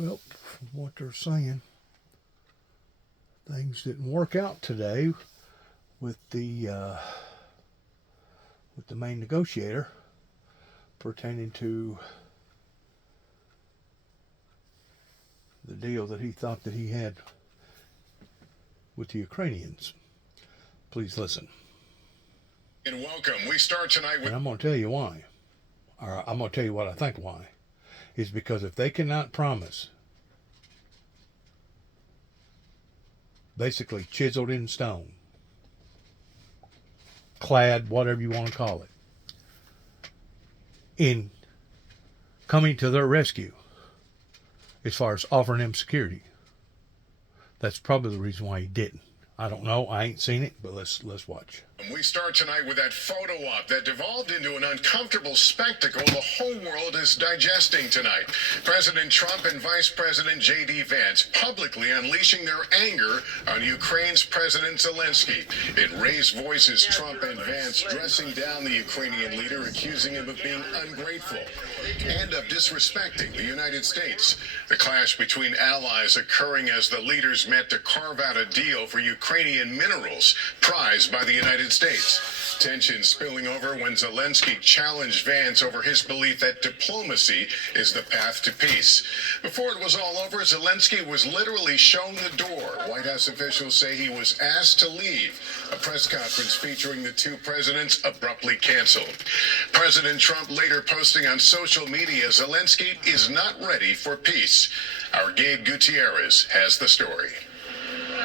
Well, from what they're saying, things didn't work out today with the main negotiator pertaining to the deal that he thought that he had with the Ukrainians. Please listen. And welcome. We start tonight with... And I'm going to tell you why. Or I'm going to tell you what I think why. Is because if they cannot promise, basically chiseled in stone, clad, whatever you want to call it, in coming to their rescue as far as offering them security, that's probably the reason why he didn't. I don't know. I ain't seen it, but let's watch. We start tonight with that photo op that devolved into an uncomfortable spectacle the whole world is digesting tonight. President Trump and Vice President J.D. Vance publicly unleashing their anger on Ukraine's President Zelensky. In raised voices, Trump and Vance dressing down the Ukrainian leader, accusing him of being ungrateful and of disrespecting the United States. The clash between allies occurring as the leaders met to carve out a deal for Ukrainian minerals prized by the United States. Tension spilling over when Zelensky challenged Vance over his belief that diplomacy is the path to peace. Before it was all over, Zelensky was literally shown the door. White House officials say he was asked to leave. A press conference featuring the two presidents abruptly canceled. President Trump later posting on social media, Zelensky is not ready for peace. Our Gabe Gutierrez has the story.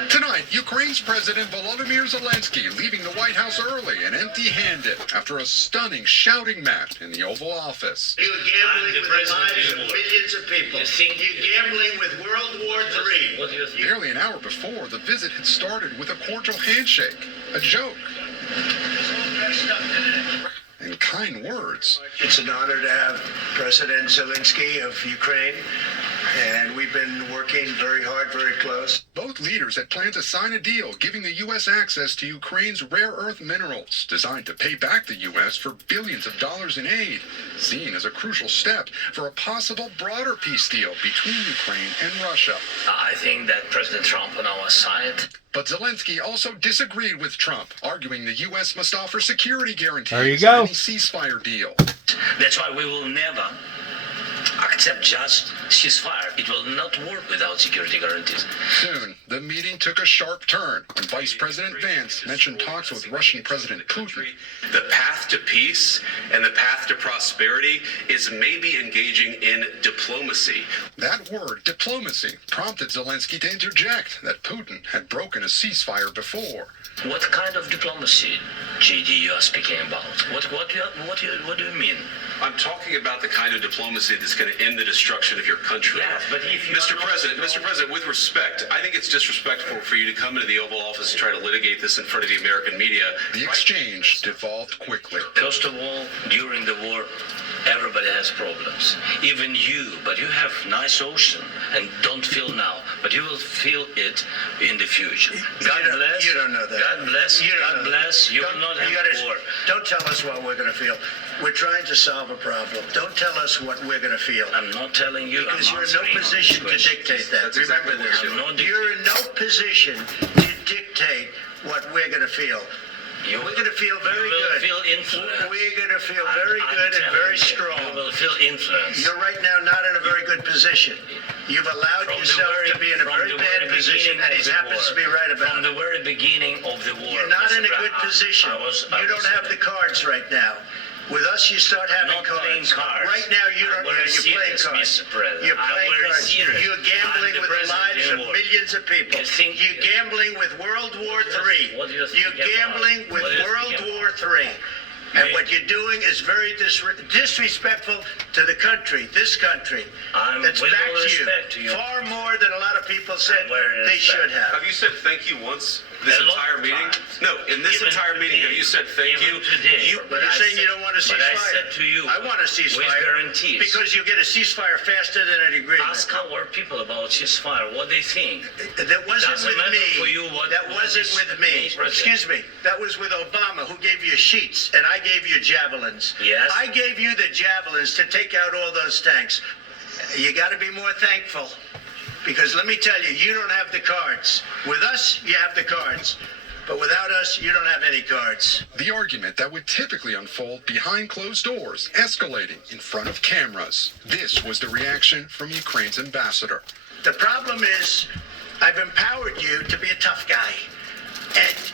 Tonight, Ukraine's President Volodymyr Zelensky leaving the White House early and empty-handed after a stunning shouting match in the Oval Office. You're gambling with the lives of millions of people. You're gambling with World War III. Barely an hour before, the visit had started with a cordial handshake, a joke, and kind words. It's an honor to have President Zelensky of Ukraine, and we've been working very hard, very close. Both leaders had planned to sign a deal giving the U.S. access to Ukraine's rare earth minerals, designed to pay back the U.S. for billions of dollars in aid, seen as a crucial step for a possible broader peace deal between Ukraine and Russia. I think that President Trump on our side. But Zelensky also disagreed with Trump, arguing the U.S. must offer security guarantees there you go. in any ceasefire deal. That's why we will never accept just ceasefire. It will not work without security guarantees. Soon, the meeting took a sharp turn when Vice President Vance mentioned talks with Russian President Putin. The path to peace and the path to prosperity is maybe engaging in diplomacy. That word, diplomacy, prompted Zelensky to interject that Putin had broken a ceasefire before. What kind of diplomacy, JD, you are speaking about? What do you mean? I'm talking about the kind of diplomacy that's going to end the destruction of your country. Yes, but if you Mr. President, with respect, I think it's disrespectful for you to come into the Oval Office and try to litigate this in front of the American media. The exchange devolved quickly. First of all, during the war, everybody has problems. Even you, but you have nice ocean and don't feel now, but you will feel it in the future. God bless. You don't know that. God bless. God bless. You will not have war. Don't tell us what we're going to feel. We're trying to solve a problem. Don't tell us what we're going to feel. I'm not telling you. Because you're in no position to dictate that. That's exactly Remember what this. you're doing. You're in no position to dictate what we're going to feel. We're going to feel very good. You will feel influence. We're going to feel very good and very strong. You will feel influence. You're right now not in a very good position. You've allowed yourself to be in a very bad position, and he happens to be right about it. From the very beginning of the war. You're not in a good position. You don't have the cards right now. With us, you start having cards. Right now, you're playing cards. You're playing cards. You're gambling with the lives of millions of people. You're gambling with World War III. You're gambling with World War III. And what you're doing is very disrespectful to the country, this country, that's back to you, far more than a lot of people said they should have. Have you said thank you once this entire meeting? No, in this entire meeting, have you said thank you? But you're saying you don't want a ceasefire. But I said to you, I want a ceasefire because you get a ceasefire faster than an agreement. Ask our people about ceasefire, what they think. That wasn't with me. That wasn't with me. Excuse me. That was with Obama, who gave you sheets, and I gave you javelins. Yes. I gave you the javelins to take out all those tanks. You got to be more thankful. Because let me tell you, you don't have the cards. With us, you have the cards. But without us, you don't have any cards. The argument that would typically unfold behind closed doors, escalating in front of cameras. This was the reaction from Ukraine's ambassador. The problem is, I've empowered you to be a tough guy. And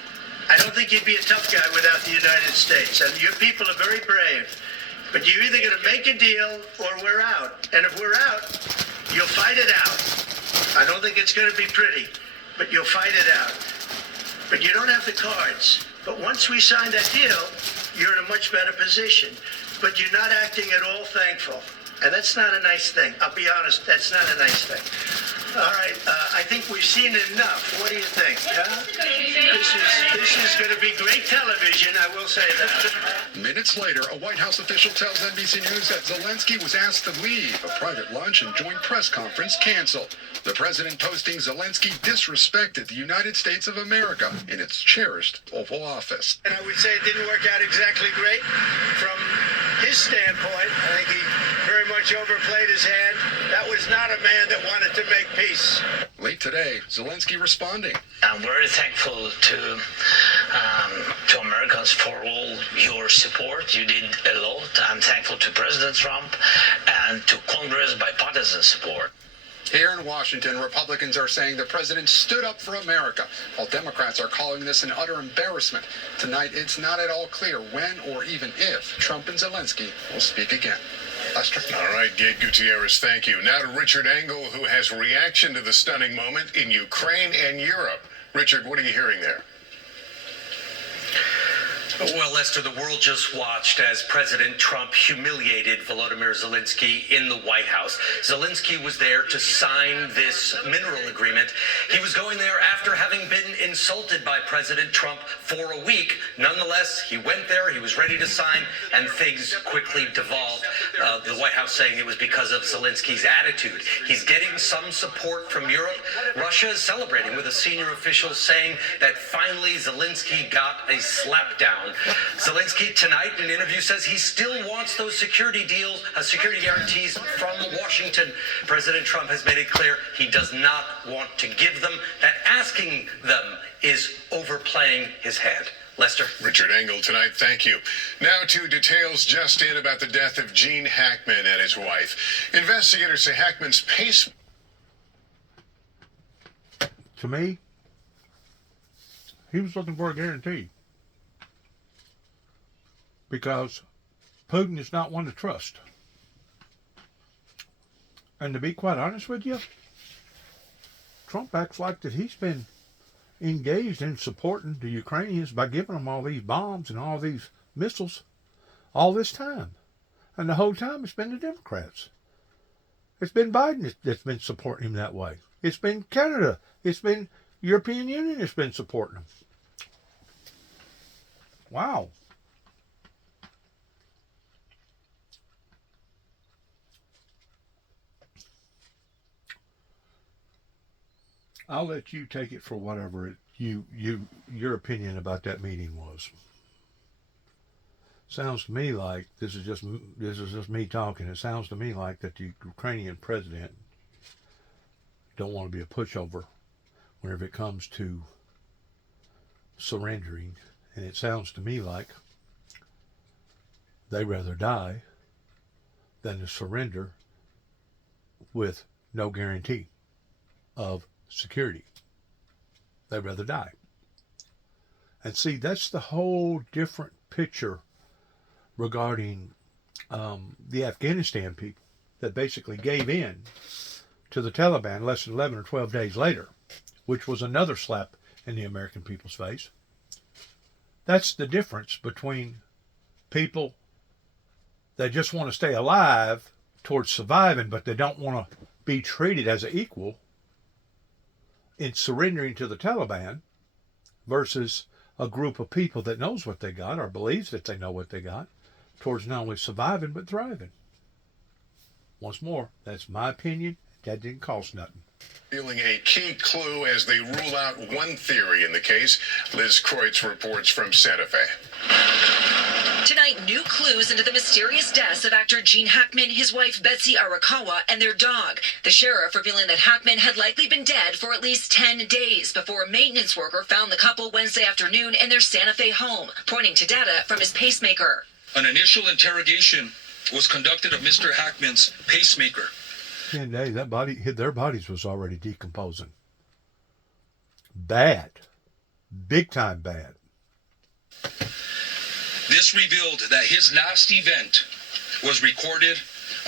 I don't think you'd be a tough guy without the United States. And your people are very brave. But you're either going to make a deal or we're out. And if we're out, you'll fight it out. I don't think it's going to be pretty, but you'll fight it out. But you don't have the cards. But once we sign that deal, you're in a much better position. But you're not acting at all thankful. And that's not a nice thing. I'll be honest, that's not a nice thing. All right, I think we've seen enough. What do you think? Huh? This is going to be great television, I will say that. Minutes later, a White House official tells NBC News that Zelensky was asked to leave. A private lunch and joint press conference canceled. The president posting Zelensky disrespected the United States of America in its cherished Oval Office. And I would say it didn't work out exactly great from his standpoint. I think he very much overplayed his hand. That was not a man that wanted to make peace. Late today, Zelensky responding. I'm very thankful to Americans for all your support. You did a lot. I'm thankful to President Trump and to Congress bipartisan support. Here in Washington, Republicans are saying the president stood up for America, while Democrats are calling this an utter embarrassment. Tonight, it's not at all clear when or even if Trump and Zelensky will speak again. Lester. All right, Gabe Gutierrez, thank you. Now to Richard Engel, who has reaction to the stunning moment in Ukraine and Europe. Richard, what are you hearing there? Well, Lester, the world just watched as President Trump humiliated Volodymyr Zelensky in the White House. Zelensky was there to sign this mineral agreement. He was going there after having been insulted by President Trump for a week. Nonetheless, he went there, he was ready to sign, and things quickly devolved. The White House saying it was because of Zelensky's attitude. He's getting some support from Europe. Russia is celebrating with a senior official saying that finally Zelensky got a slapdown. Zelensky tonight in an interview says he still wants those security guarantees from Washington. President Trump has made it clear he does not want to give them, that asking them is overplaying his hand. Lester. Richard Engel tonight, thank you. Now to details just in about the death of Gene Hackman and his wife. Investigators say Hackman's pace. To me, he was looking for a guarantee. Because Putin is not one to trust. And to be quite honest with you, Trump acts like that he's been engaged in supporting the Ukrainians by giving them all these bombs and all these missiles all this time. And the whole time it's been the Democrats. It's been Biden that's been supporting him that way. It's been Canada. It's been European Union that's been supporting him. Wow. I'll let you take it for whatever your opinion about that meeting was. Sounds to me like this is just me talking. It sounds to me like that the Ukrainian president don't want to be a pushover whenever it comes to surrendering, and it sounds to me like they rather die than to surrender with no guarantee of security. They'd rather die. And see, that's the whole different picture regarding the Afghanistan people that basically gave in to the Taliban less than 11 or 12 days later, which was another slap in the American people's face. That's the difference between people that just want to stay alive towards surviving, but they don't want to be treated as an equal in surrendering to the Taliban, versus a group of people that knows what they got or believes that they know what they got towards not only surviving but thriving. Once more, that's my opinion. That didn't cost nothing. Feeling a key clue as they rule out one theory in the case. Liz Kreutz reports from Santa Fe. Tonight, new clues into the mysterious deaths of actor Gene Hackman, his wife Betsy Arakawa, and their dog. The sheriff revealing that Hackman had likely been dead for at least 10 days before a maintenance worker found the couple Wednesday afternoon in their Santa Fe home, pointing to data from his pacemaker. An initial interrogation was conducted of Mr. Hackman's pacemaker. 10 days, their bodies was already decomposing. Bad. Big time bad. This revealed that his last event was recorded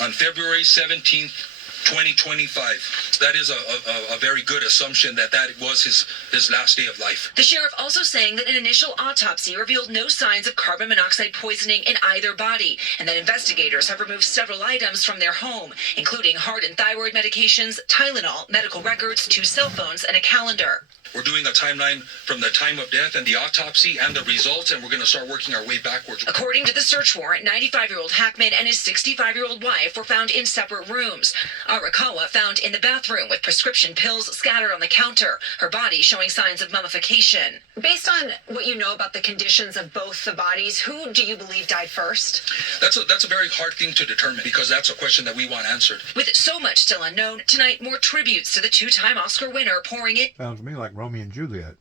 on February 17th, 2025. That is a very good assumption that was his last day of life. The sheriff also saying that an initial autopsy revealed no signs of carbon monoxide poisoning in either body, and that investigators have removed several items from their home, including heart and thyroid medications, Tylenol, medical records, 2 cell phones, and a calendar. We're doing a timeline from the time of death and the autopsy and the results, and we're going to start working our way backwards. According to the search warrant, 95-year-old Hackman and his 65-year-old wife were found in separate rooms. Arakawa found in the bathroom with prescription pills scattered on the counter, her body showing signs of mummification. Based on what you know about the conditions of both the bodies, who do you believe died first? That's a very hard thing to determine, because that's a question that we want answered. With so much still unknown, tonight more tributes to the 2-time Oscar winner pouring in. Sounds to me like Romeo and Juliet.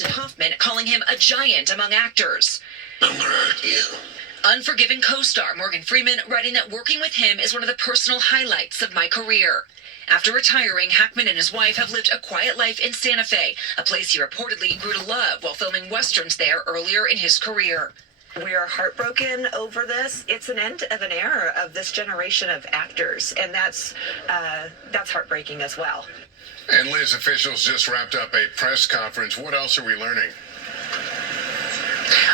Hoffman calling him a giant among actors. I'm gonna hurt you. Unforgiven co-star Morgan Freeman writing that working with him is one of the personal highlights of my career. After retiring, Hackman and his wife have lived a quiet life in Santa Fe, a place he reportedly grew to love while filming westerns there earlier in his career. We are heartbroken over this. It's an end of an era of this generation of actors, and that's heartbreaking as well. And Liz, officials just wrapped up a press conference. What else are we learning?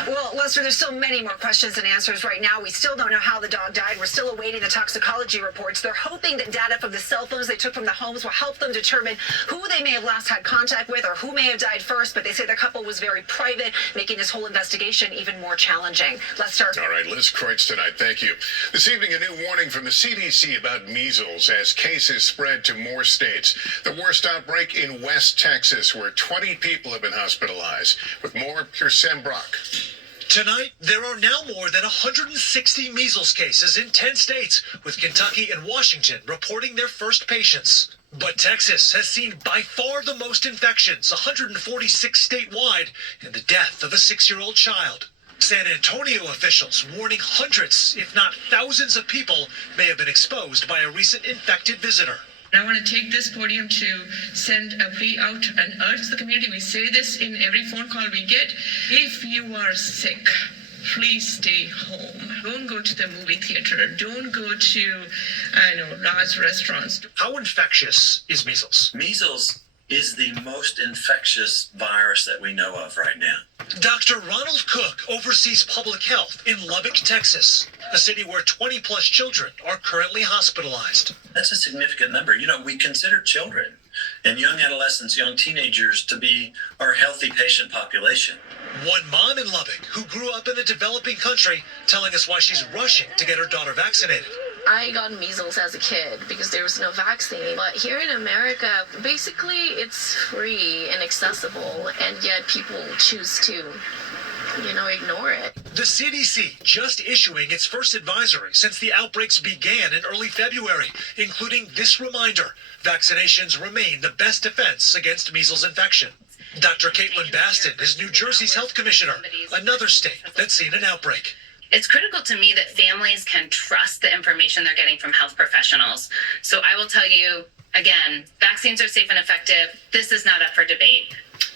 Well, Lester, there's still many more questions and answers right now. We still don't know how the dog died. We're still awaiting the toxicology reports. They're hoping that data from the cell phones they took from the homes will help them determine who they may have last had contact with or who may have died first. But they say the couple was very private, making this whole investigation even more challenging. Lester. All right, Liz Kreutz tonight. Thank you. This evening, a new warning from the CDC about measles as cases spread to more states. The worst outbreak in West Texas, where 20 people have been hospitalized. With more, here's Sam Brock. Tonight, there are now more than 160 measles cases in 10 states, with Kentucky and Washington reporting their first patients. But Texas has seen by far the most infections, 146 statewide, and the death of a 6-year-old child. San Antonio officials warning hundreds, if not thousands of people may have been exposed by a recent infected visitor. I want to take this podium to send a plea out and urge the community. We say this in every phone call we get. If you are sick, please stay home. Don't go to the movie theater. Don't go to, large restaurants. How infectious is measles? Measles is the most infectious virus that we know of right now. Dr. Ronald Cook oversees public health in Lubbock, Texas, a city where 20-plus children are currently hospitalized. That's a significant number. We consider children and young adolescents, young teenagers to be our healthy patient population. One mom in Lubbock who grew up in a developing country telling us why she's rushing to get her daughter vaccinated. I got measles as a kid because there was no vaccine. But here in America, basically it's free and accessible, and yet people choose to, ignore it. The CDC just issuing its first advisory since the outbreaks began in early February, including this reminder: vaccinations remain the best defense against measles infection. Dr. Caitlin Baston is New Jersey's health commissioner, another state that's seen an outbreak. It's critical to me that families can trust the information they're getting from health professionals. So I will tell you, again, vaccines are safe and effective. This is not up for debate.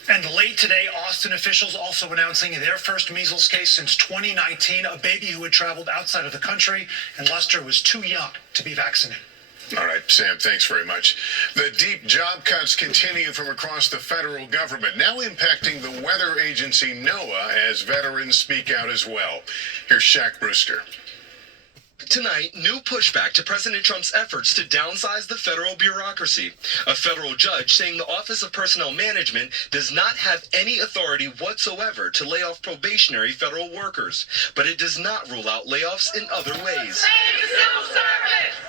And late today, Austin officials also announcing their first measles case since 2019, a baby who had traveled outside of the country, and Lester was too young to be vaccinated. All right, Sam, thanks very much. The deep job cuts continue from across the federal government, now impacting the weather agency NOAA as veterans speak out as well. Here's Shaq Brewster. Tonight, new pushback to President Trump's efforts to downsize the federal bureaucracy. A federal judge saying the Office of Personnel Management does not have any authority whatsoever to lay off probationary federal workers, but it does not rule out layoffs in other ways.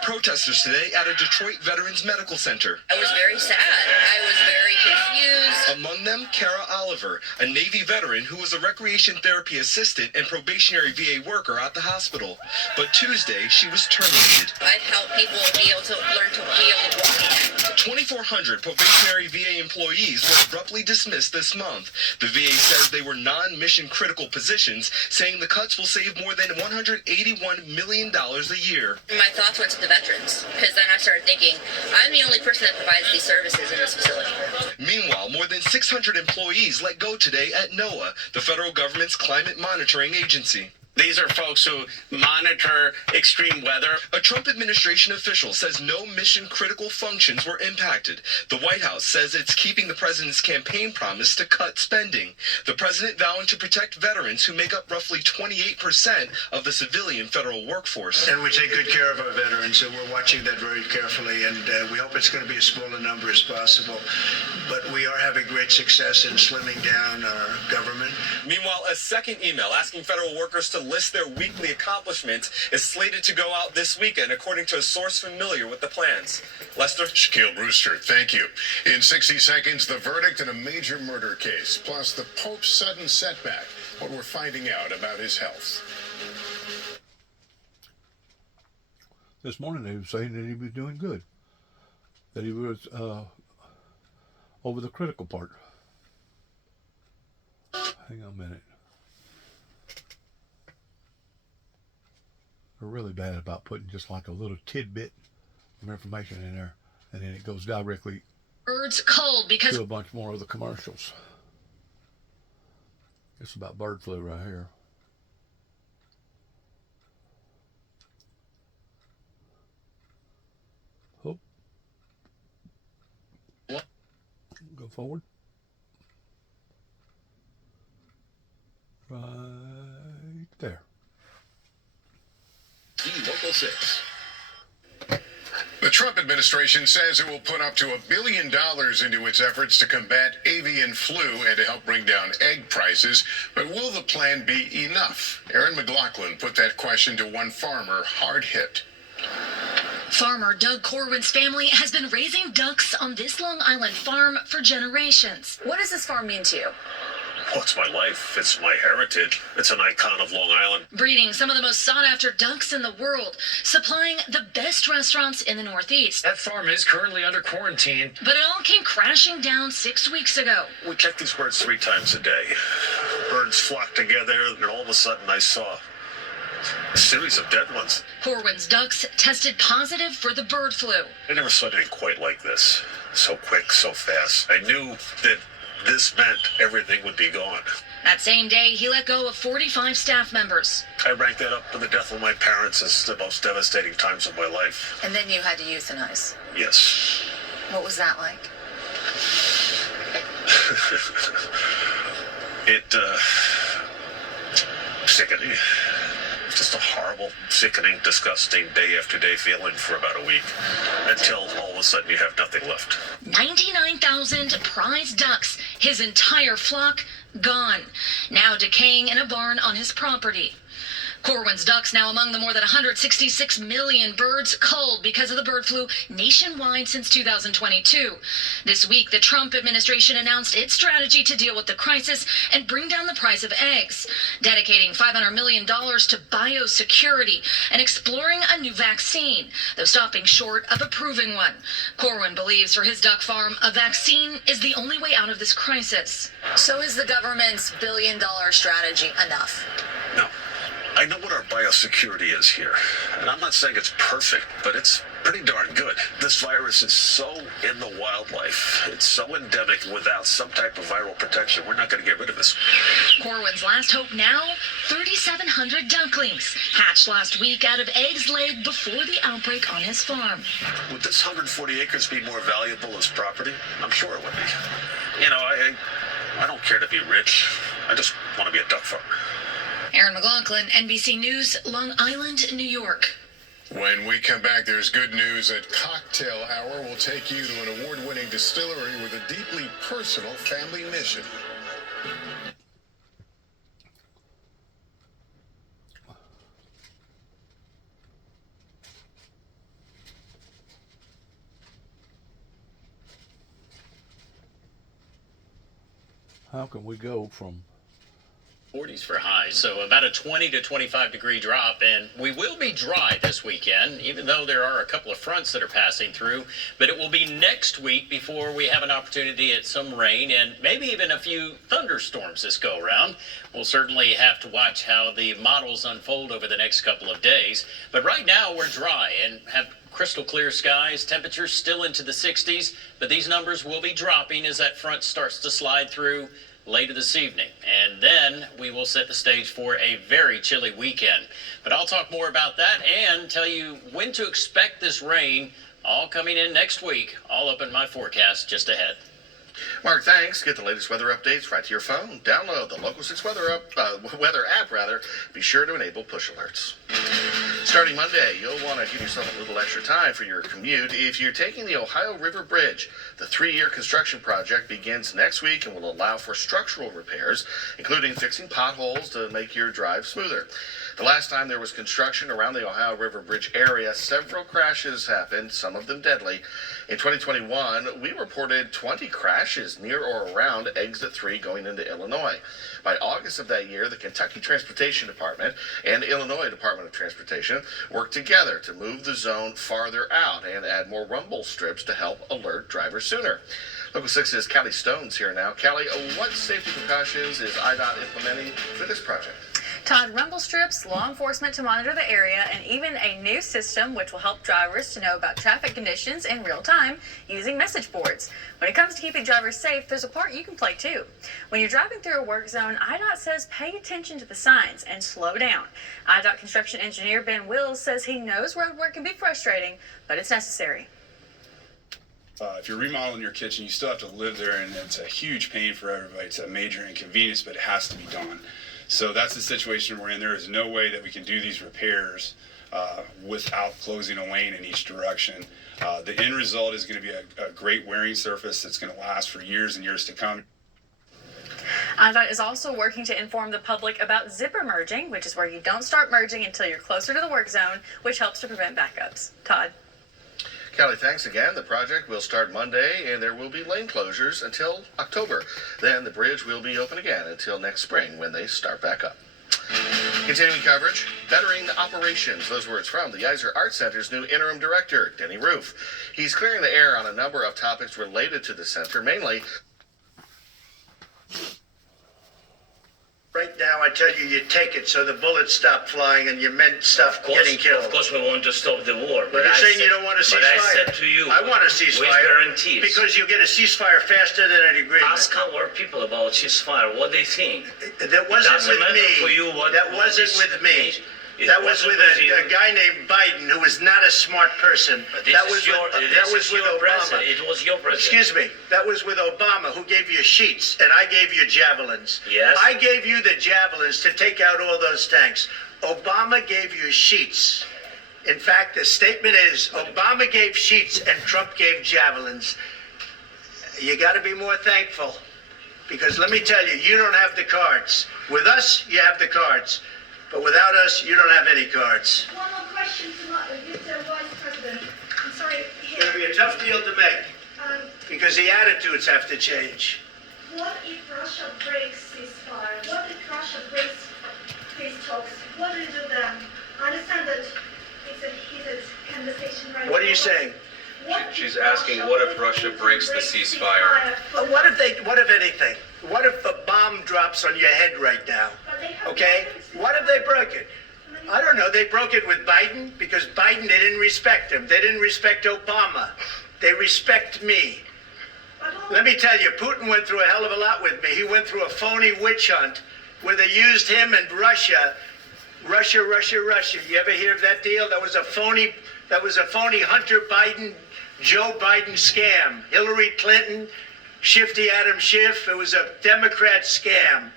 Protesters today at a Detroit Veterans Medical Center. I was very sad. I was very very confused. Among them, Kara Oliver, a Navy veteran who was a recreation therapy assistant and probationary VA worker at the hospital. But Tuesday, she was terminated. I'd help people be able to learn to be able to walk again. 2,400 probationary VA employees were abruptly dismissed this month. The VA says they were non-mission critical positions, saying the cuts will save more than $181 million a year. My thoughts went to the veterans, because then I started thinking, I'm the only person that provides these services in this facility. Meanwhile, more than 600 employees let go today at NOAA, the federal government's climate monitoring agency. These are folks who monitor extreme weather. A Trump administration official says no mission-critical functions were impacted. The White House says it's keeping the president's campaign promise to cut spending. The president vowing to protect veterans who make up roughly 28% of the civilian federal workforce. And we take good care of our veterans, so we're watching that very carefully, and we hope it's going to be as small a number as possible. But we are having great success in slimming down our government. Meanwhile, a second email asking federal workers to list their weekly accomplishments is slated to go out this weekend, according to a source familiar with the plans. Lester? Shaquille Brewster, thank you. In 60 seconds, the verdict in a major murder case, plus the Pope's sudden setback, what we're finding out about his health. This morning they were saying that he was doing good, that he was over the critical part. Hang on a minute. They're really bad about putting just like a little tidbit of information in there, and then it goes directly Birds culled because to a bunch more of the commercials. It's about bird flu right here. Oh. Go forward. Right there. Local 6. The Trump administration says it will put up to $1 billion into its efforts to combat avian flu and to help bring down egg prices. But will the plan be enough? Aaron McLaughlin put that question to one farmer hard hit. Farmer Doug Corwin's family has been raising ducks on this Long Island farm for generations. What does this farm mean to you? Well, it's my life. It's my heritage. It's an icon of Long Island. Breeding some of the most sought-after ducks in the world, supplying the best restaurants in the Northeast. That farm is currently under quarantine. But it all came crashing down 6 weeks ago. We check these birds 3 times a day. Birds flocked together, and all of a sudden I saw a series of dead ones. Corwin's ducks tested positive for the bird flu. I never saw anything quite like this. So quick, so fast. I knew that this meant everything would be gone. That same day, he let go of 45 staff members. I ranked that up with the death of my parents as the most devastating times of my life. And then you had to euthanize. Yes. What was that like? Sickening. Just a horrible, sickening, disgusting day after day feeling for about a week until all of a sudden you have nothing left. 99,000 prize ducks, his entire flock gone, now decaying in a barn on his property. Corwin's ducks now among the more than 166 million birds culled because of the bird flu nationwide since 2022. This week, the Trump administration announced its strategy to deal with the crisis and bring down the price of eggs, dedicating $500 million to biosecurity and exploring a new vaccine, though stopping short of approving one. Corwin believes for his duck farm, a vaccine is the only way out of this crisis. So is the government's billion-dollar strategy enough? No. I know what our biosecurity is here, and I'm not saying it's perfect, but it's pretty darn good. This virus is so in the wildlife. It's so endemic. Without some type of viral protection, we're not going to get rid of this. Corwin's last hope now, 3,700 ducklings hatched last week out of eggs laid before the outbreak on his farm. Would this 140 acres be more valuable as property? I'm sure it would be. You know, I don't care to be rich. I just want to be a duck farmer. Aaron McLaughlin, NBC News, Long Island, New York. When we come back, there's good news at Cocktail Hour. We'll take you to an award-winning distillery with a deeply personal family mission. how can we go from 40s for highs, so about a 20 to 25 degree drop, and we will be dry this weekend, even though there are a couple of fronts that are passing through, but it will be next week before we have an opportunity at some rain and maybe even a few thunderstorms this go around. We'll certainly have to watch how the models unfold over the next couple of days, but right now we're dry and have crystal clear skies, temperatures still into the 60s, but these numbers will be dropping as that front starts to slide through later this evening, and then we will set the stage for a very chilly weekend. But I'll talk more about that and tell you when to expect this rain, all coming in next week, all up in my forecast just ahead. Mark, thanks. Get the latest weather updates right to your phone. Download the Local 6 weather app. Be sure to enable push alerts. Starting Monday, you'll want to give yourself a little extra time for your commute if you're taking the Ohio River Bridge. The 3-year construction project begins next week and will allow for structural repairs, including fixing potholes to make your drive smoother. The last time there was construction around the Ohio River Bridge area, several crashes happened, some of them deadly. In 2021, we reported 20 crashes near or around Exit 3 going into Illinois. By August of that year, the Kentucky Transportation Department and Illinois Department of Transportation worked together to move the zone farther out and add more rumble strips to help alert drivers sooner. Local 6's Callie Stone's here now. Callie, what safety precautions is IDOT implementing for this project? Todd, rumble strips, law enforcement to monitor the area, and even a new system which will help drivers to know about traffic conditions in real time using message boards. When it comes to keeping drivers safe, there's a part you can play too. When you're driving through a work zone, IDOT says pay attention to the signs and slow down. IDOT construction engineer Ben Wills says he knows road work can be frustrating, but it's necessary. If you're remodeling your kitchen, you still have to live there, and it's a huge pain for everybody. It's a major inconvenience, but it has to be done. So that's the situation we're in. There is no way that we can do these repairs without closing a lane in each direction. The end result is going to be a great wearing surface that's going to last for years and years to come. IDOT is also working to inform the public about zipper merging, which is where you don't start merging until you're closer to the work zone, which helps to prevent backups. Todd. Kelly, thanks again. The project will start Monday, and there will be lane closures until October. Then the bridge will be open again until next spring when they start back up. Continuing coverage, bettering operations. Those words from the Iser Art Center's new interim director, Denny Roof. He's clearing the air on a number of topics related to the center, mainly. Right now, I tell you, you take it so the bullets stop flying and your men stop getting killed. Of course, we want to stop the war. But you're saying you don't want a ceasefire. But I said to you, I want a ceasefire. With guarantees. Because you get a ceasefire faster than an agreement. Ask our people about ceasefire, what they think. That wasn't with me. For you what, that wasn't with me. That was with a guy named Biden, who was not a smart person. That was with Obama. It was your president. Excuse me. That was with Obama, who gave you sheets, and I gave you javelins. Yes. I gave you the javelins to take out all those tanks. Obama gave you sheets. In fact, the statement is Obama gave sheets and Trump gave javelins. You got to be more thankful, because let me tell you, you don't have the cards. With us, you have the cards. But without us, you don't have any cards. One more question to Mr. Vice President. I'm sorry. It's going to be a tough deal to make because the attitudes have to change. What if Russia breaks ceasefire? What if Russia breaks peace talks? What do you do then? I understand that it's a heated conversation right now. What are you saying? She's asking, what if Russia breaks the ceasefire? What if anything? What if a bomb drops on your head right now? Okay? What if they broke it? I don't know. They broke it with Biden because Biden, they didn't respect him. They didn't respect Obama. They respect me. Let me tell you, Putin went through a hell of a lot with me. He went through a phony witch hunt where they used him and Russia. Russia. You ever hear of that deal? That was a phony Hunter Biden, Joe Biden scam. Hillary Clinton, Shifty Adam Schiff. It was a Democrat scam.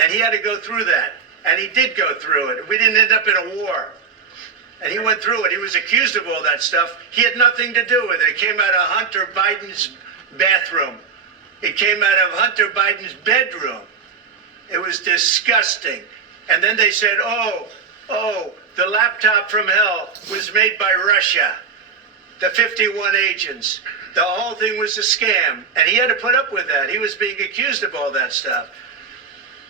And he had to go through that. And he did go through it. We didn't end up in a war. And he went through it. He was accused of all that stuff. He had nothing to do with it. It came out of Hunter Biden's bathroom. It came out of Hunter Biden's bedroom. It was disgusting. And then they said, oh, the laptop from hell was made by Russia. The 51 agents. The whole thing was a scam, and he had to put up with that. He was being accused of all that stuff.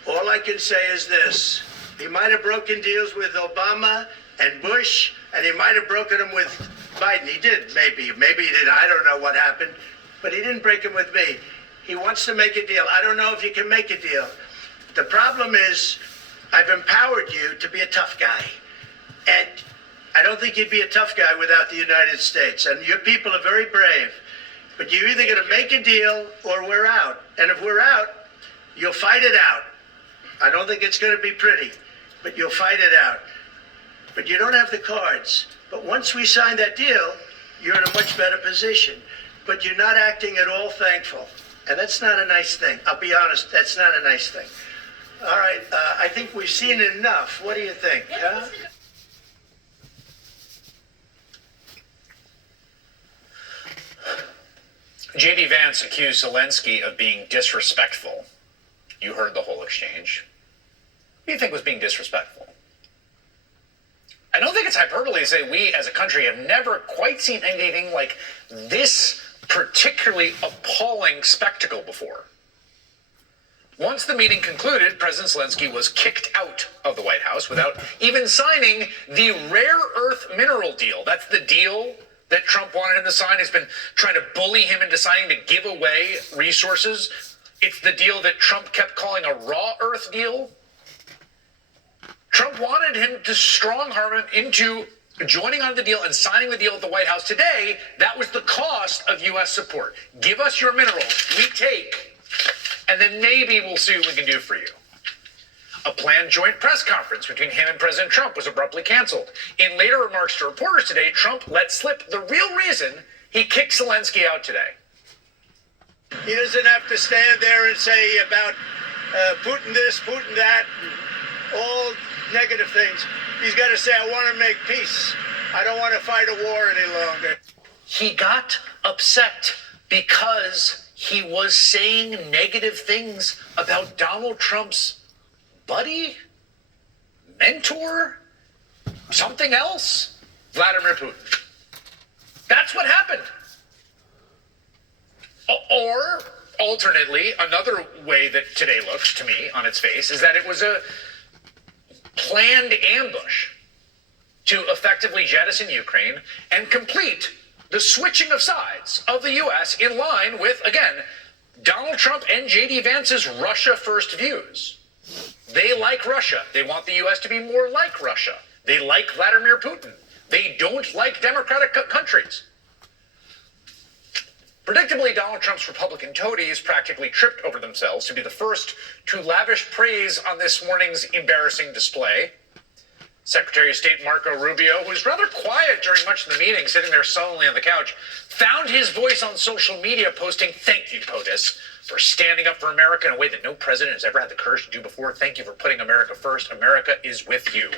All I can say is this. He might have broken deals with Obama and Bush, and he might have broken them with Biden. He did, maybe. Maybe he didn't. I don't know what happened. But he didn't break them with me. He wants to make a deal. I don't know if he can make a deal. The problem is I've empowered you to be a tough guy. And I don't think you'd be a tough guy without the United States. And your people are very brave. But you're either going to make a deal or we're out. And if we're out, you'll fight it out. I don't think it's going to be pretty, but you'll fight it out. But you don't have the cards. But once we sign that deal, you're in a much better position. But you're not acting at all thankful. And that's not a nice thing. I'll be honest, that's not a nice thing. All right, I think we've seen enough. What do you think? Huh? J.D. Vance accused Zelensky of being disrespectful. You heard the whole exchange. What do you think was being disrespectful? I don't think it's hyperbole to say we as a country have never quite seen anything like this particularly appalling spectacle before. Once the meeting concluded, President Zelensky was kicked out of the White House without even signing the rare earth mineral deal. That's the deal that Trump wanted him to sign. He's been trying to bully him into signing to give away resources. It's the deal that Trump kept calling a raw earth deal. Trump wanted him to strong-arm him into joining on the deal and signing the deal at the White House today. That was the cost of U.S. support. Give us your minerals. We take. And then maybe we'll see what we can do for you. A planned joint press conference between him and President Trump was abruptly canceled. In later remarks to reporters today, Trump let slip the real reason he kicked Zelensky out today. He doesn't have to stand there and say about Putin this, Putin that, all negative things. He's got to say, I want to make peace. I don't want to fight a war any longer. He got upset because he was saying negative things about Donald Trump's buddy, mentor, something else, Vladimir Putin. That's what happened. Or, alternately, another way that today looks to me on its face is that it was a planned ambush to effectively jettison Ukraine and complete the switching of sides of the U.S. in line with, again, Donald Trump and J.D. Vance's Russia first views. They like Russia. They want the U.S. to be more like Russia. They like Vladimir Putin. They don't like democratic countries. Predictably, Donald Trump's Republican toadies practically tripped over themselves to be the first to lavish praise on this morning's embarrassing display. Secretary of State Marco Rubio, who was rather quiet during much of the meeting, sitting there sullenly on the couch, found his voice on social media posting, "Thank you, POTUS, for standing up for America in a way that no president has ever had the courage to do before. Thank you for putting America first. America is with you."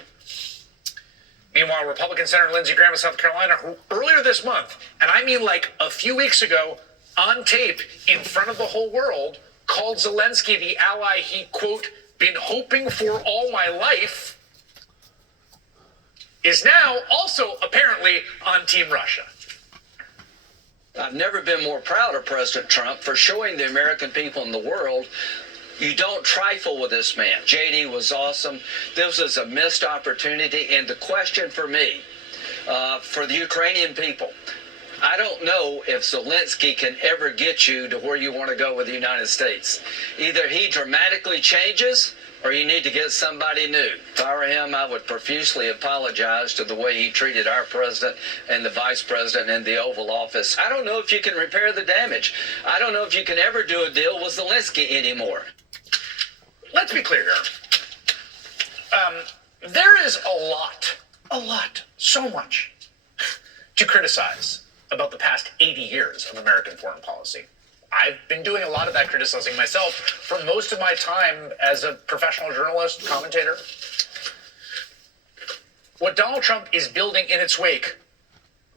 Meanwhile, Republican Senator Lindsey Graham of South Carolina, who earlier this month, and I mean like a few weeks ago, on tape in front of the whole world, called Zelensky the ally he, quote, been hoping for all my life, is now also apparently on Team Russia. I've never been more proud of President Trump for showing the American people and the world you don't trifle with this man. JD was awesome. This was a missed opportunity. And the question for me, for the Ukrainian people, I don't know if Zelensky can ever get you to where you want to go with the United States. Either he dramatically changes or you need to get somebody new. If I were him, I would profusely apologize to the way he treated our president and the vice president in the Oval Office. I don't know if you can repair the damage. I don't know if you can ever do a deal with Zelensky anymore. Let's be clear here. There is a lot, so much to criticize about the past 80 years of American foreign policy. I've been doing a lot of that criticizing myself for most of my time as a professional journalist, commentator. What Donald Trump is building in its wake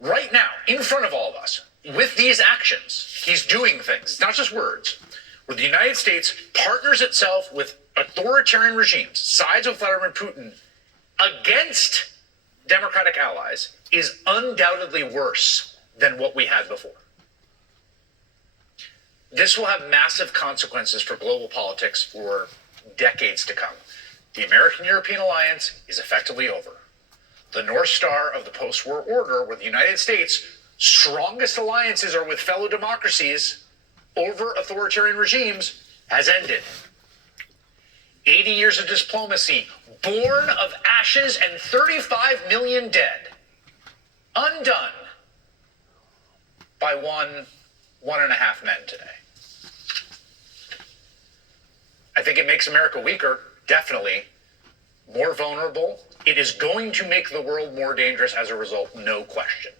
right now, in front of all of us, with these actions, he's doing things, it's not just words, where the United States partners itself with authoritarian regimes, sides with Vladimir Putin, against democratic allies, is undoubtedly worse than what we had before. This will have massive consequences for global politics for decades to come. The American-European alliance is effectively over. The North Star of the post-war order, where the United States' strongest alliances are with fellow democracies over authoritarian regimes, has ended. 80 years of diplomacy, born of ashes and 35 million dead, undone by 1.5 men today. I think it makes America weaker, definitely, more vulnerable. It is going to make the world more dangerous as a result, no question.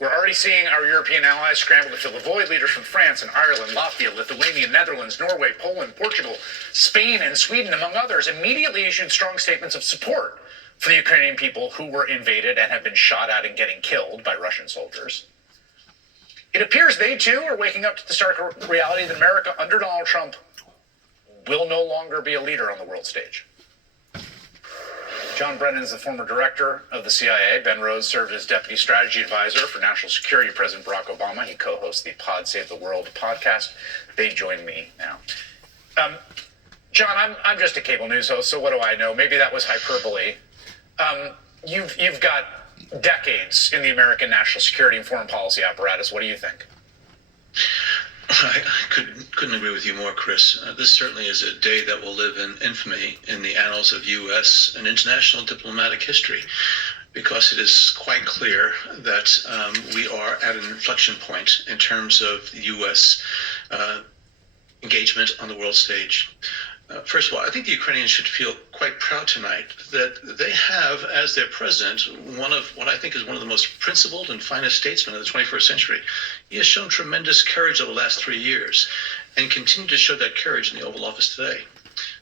We're already seeing our European allies scramble to fill the void. Leaders from France and Ireland, Latvia, Lithuania, Netherlands, Norway, Poland, Portugal, Spain, and Sweden, among others, immediately issued strong statements of support for the Ukrainian people who were invaded and have been shot at and getting killed by Russian soldiers. It appears they, too, are waking up to the stark reality that America, under Donald Trump, will no longer be a leader on the world stage. John Brennan is the former director of the CIA. Ben Rhodes served as deputy strategy advisor for national security to President Barack Obama. He co-hosts the Pod Save the World podcast. They join me now. John, I'm just a cable news host, so what do I know? Maybe that was hyperbole. You've got decades in the American national security and foreign policy apparatus. What do you think? I couldn't agree with you more, Chris. This certainly is a day that will live in infamy in the annals of U.S. and international diplomatic history, because it is quite clear that we are at an inflection point in terms of U.S. engagement on the world stage. First of all, I think the Ukrainians should feel quite proud tonight that they have, as their president, one of what I think is one of the most principled and finest statesmen of the 21st century. He has shown tremendous courage over the last 3 years and continue to show that courage in the Oval Office today.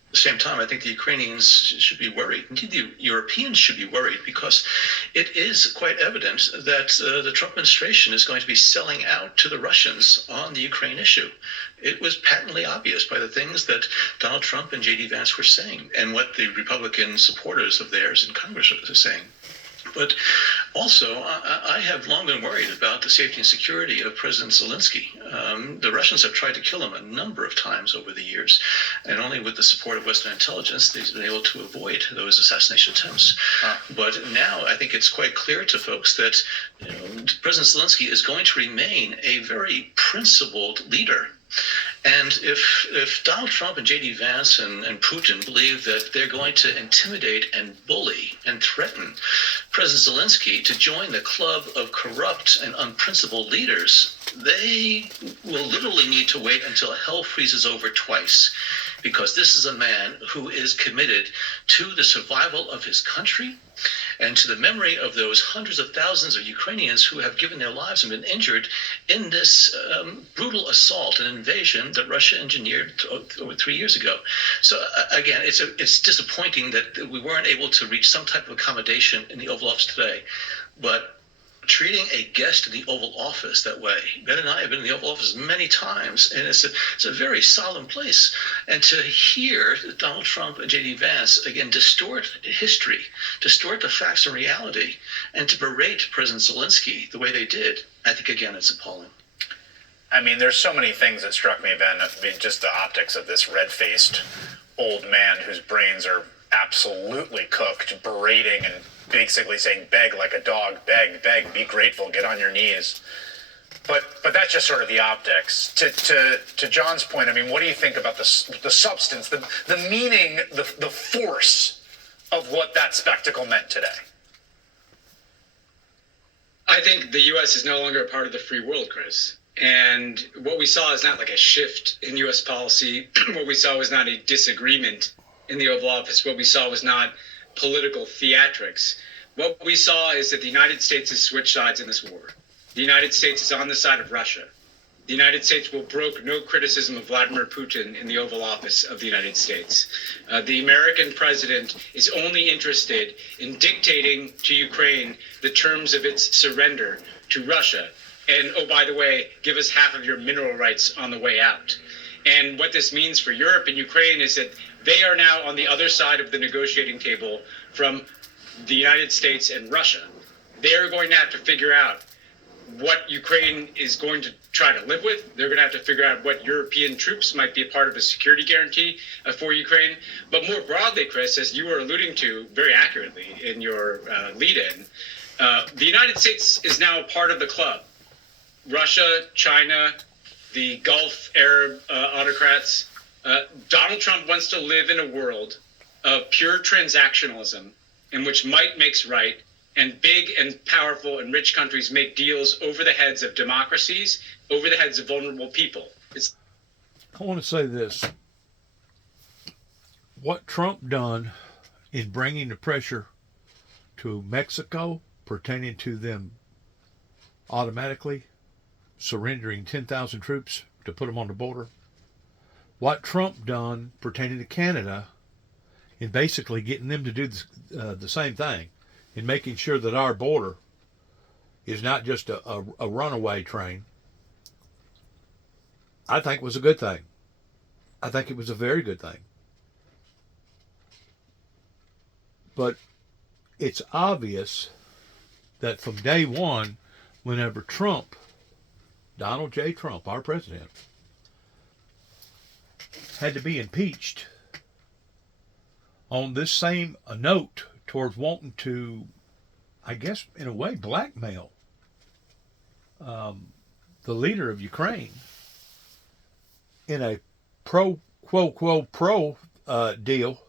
At the same time, I think the Ukrainians should be worried. Indeed, the Europeans should be worried, because it is quite evident that the Trump administration is going to be selling out to the Russians on the Ukraine issue. It was patently obvious by the things that Donald Trump and J.D. Vance were saying and what the Republican supporters of theirs in Congress are saying. But also, I have long been worried about the safety and security of President Zelensky. The Russians have tried to kill him a number of times over the years, and only with the support of Western intelligence they've been able to avoid those assassination attempts. But now I think it's quite clear to folks that President Zelensky is going to remain a very principled leader. And if Donald Trump and J.D. Vance and Putin believe that they're going to intimidate and bully and threaten President Zelensky to join the club of corrupt and unprincipled leaders, they will literally need to wait until hell freezes over twice, because this is a man who is committed to the survival of his country and to the memory of those hundreds of thousands of Ukrainians who have given their lives and been injured in this brutal assault and invasion that Russia engineered over 3 years ago. So again, it's disappointing that we weren't able to reach some type of accommodation in the Oval Office today, but treating a guest in the Oval Office that way. Ben and I have been in the Oval Office many times, and it's a very solemn place. And to hear Donald Trump and J.D. Vance, again, distort history, distort the facts and reality, and to berate President Zelensky the way they did, I think, again, it's appalling. I mean, there's so many things that struck me, Ben. I mean, just the optics of this red-faced old man whose brains are absolutely cooked, berating and basically saying, beg like a dog, beg, be grateful, get on your knees. But that's just sort of the optics. To John's point, I mean, what do you think about the substance, the meaning, the force of what that spectacle meant today? I think the U.S. is no longer a part of the free world, Chris. And what we saw is not like a shift in U.S. policy. What we saw was not a disagreement in the Oval Office. What we saw was not political theatrics. What we saw is that the United States has switched sides in this war. The United States is on the side of Russia. The United States will brook no criticism of Vladimir Putin in the Oval Office of the United States. The American president is only interested in dictating to Ukraine the terms of its surrender to Russia. And, oh, by the way, give us half of your mineral rights on the way out. And what this means for Europe and Ukraine is that they are now on the other side of the negotiating table from the United States and Russia. They're going to have to figure out what Ukraine is going to try to live with. They're going to have to figure out what European troops might be a part of a security guarantee for Ukraine. But more broadly, Chris, as you were alluding to very accurately in your lead-in, the United States is now a part of the club. Russia, China, the Gulf Arab autocrats. Donald Trump wants to live in a world of pure transactionalism in which might makes right, and big and powerful and rich countries make deals over the heads of democracies, over the heads of vulnerable people. I want to say this. What Trump done in bringing the pressure to Mexico pertaining to them automatically surrendering 10,000 troops to put them on the border, what Trump done pertaining to Canada in basically getting them to do the same thing, in making sure that our border is not just a runaway train, I think was a good thing. I think it was a very good thing. But it's obvious that from day one, whenever Trump, Donald J. Trump, our president, had to be impeached on this same note towards wanting to, I guess, in a way, blackmail the leader of Ukraine in a pro deal,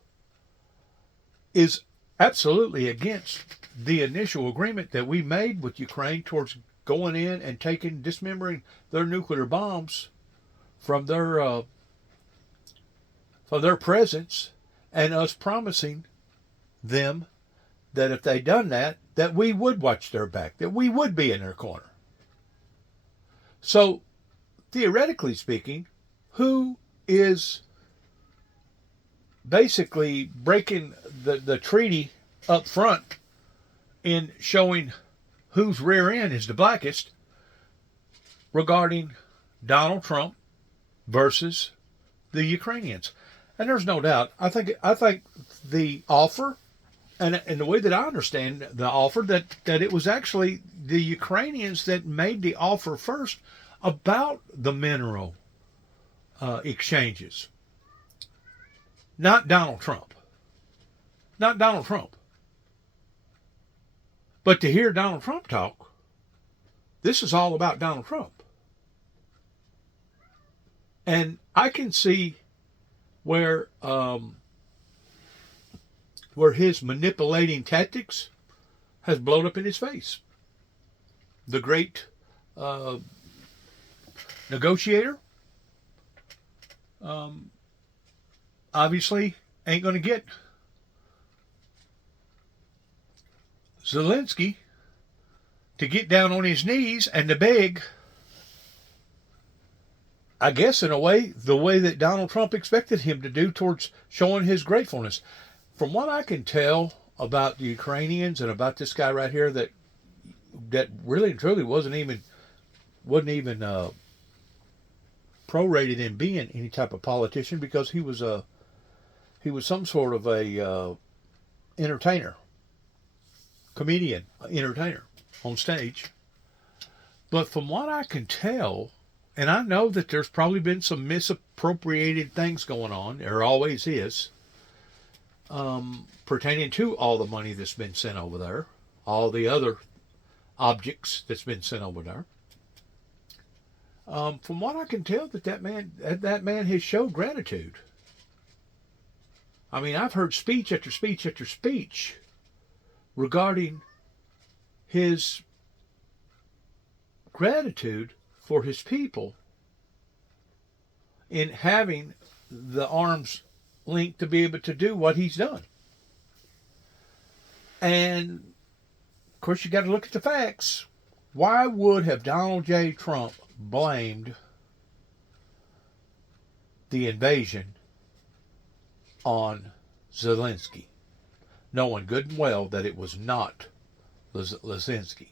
is absolutely against the initial agreement that we made with Ukraine towards going in and dismembering their nuclear bombs from their presence, and us promising them that if they done that we would watch their back, that we would be in their corner. So, theoretically speaking, who is basically breaking the treaty up front in showing whose rear end is the blackest regarding Donald Trump versus the Ukrainians? And there's no doubt. I think the offer, and the way that I understand the offer, that it was actually the Ukrainians that made the offer first about the mineral exchanges. Not Donald Trump. Not Donald Trump. But to hear Donald Trump talk, this is all about Donald Trump. And I can see where his manipulating tactics has blown up in his face. The great negotiator obviously ain't going to get Zelensky to get down on his knees and to beg, I guess in a way, the way that Donald Trump expected him to do towards showing his gratefulness. From what I can tell about the Ukrainians and about this guy right here, that really and truly wasn't even prorated in being any type of politician, because he was some sort of a entertainer, comedian, entertainer on stage. But from what I can tell, and I know that there's probably been some misappropriated things going on, there always is, pertaining to all the money that's been sent over there, all the other objects that's been sent over there. From what I can tell, that man has showed gratitude. I mean, I've heard speech after speech after speech regarding his gratitude for his people in having the arms linked to be able to do what he's done. And, of course, you got to look at the facts. Why would have Donald J. Trump blamed the invasion on Zelensky, knowing good and well that it was not Zelensky?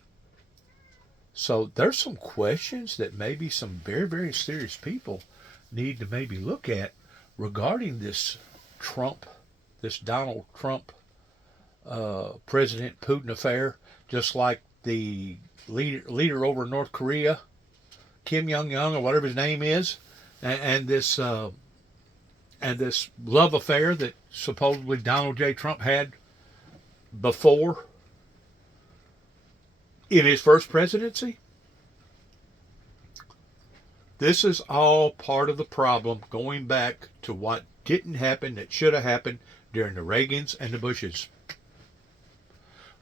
So there's some questions that maybe some very, very serious people need to maybe look at regarding this Donald Trump, President Putin affair, just like the leader over in North Korea, Kim Jong-un or whatever his name is, and this love affair that supposedly Donald J. Trump had before in his first presidency. This is all part of the problem, going back to what didn't happen that should have happened during the Reagans and the Bushes.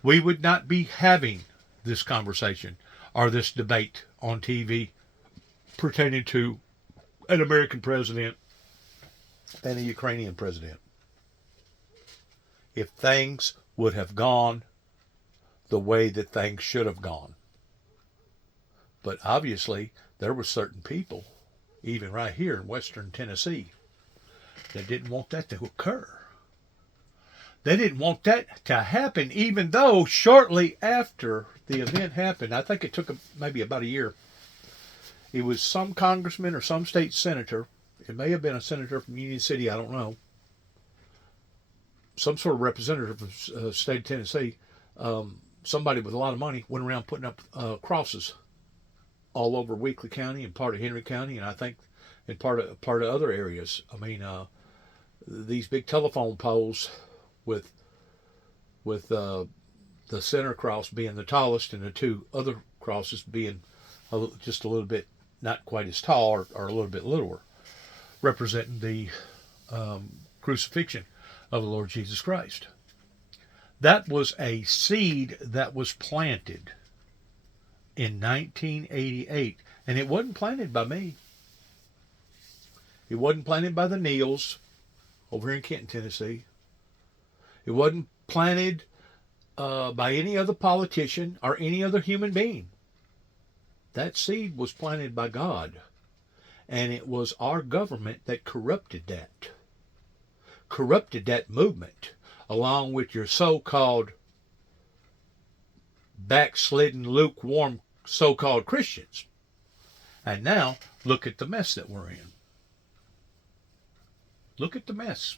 We would not be having this conversation or this debate on TV pertaining to an American president and a Ukrainian president if things would have gone the way that things should have gone. But obviously, there were certain people, even right here in western Tennessee, that didn't want that to occur. They didn't want that to happen, even though shortly after the event happened, I think it took maybe about a year, it was some congressman or some state senator, it may have been a senator from Union City, I don't know, some sort of representative of the state of Tennessee, somebody with a lot of money went around putting up crosses all over Weakley County and part of Henry County, and I think in part of other areas. I mean, these big telephone poles with the center cross being the tallest and the two other crosses being just a little bit not quite as tall or a little bit littler, representing the crucifixion of the Lord Jesus Christ. That was a seed that was planted in 1988, and it wasn't planted by me. It wasn't planted by the Neals over here in Kenton, Tennessee. It wasn't planted by any other politician or any other human being. That seed was planted by God, and it was our government that corrupted that movement, along with your so-called backslidden, lukewarm so-called Christians. And now, look at the mess that we're in. Look at the mess.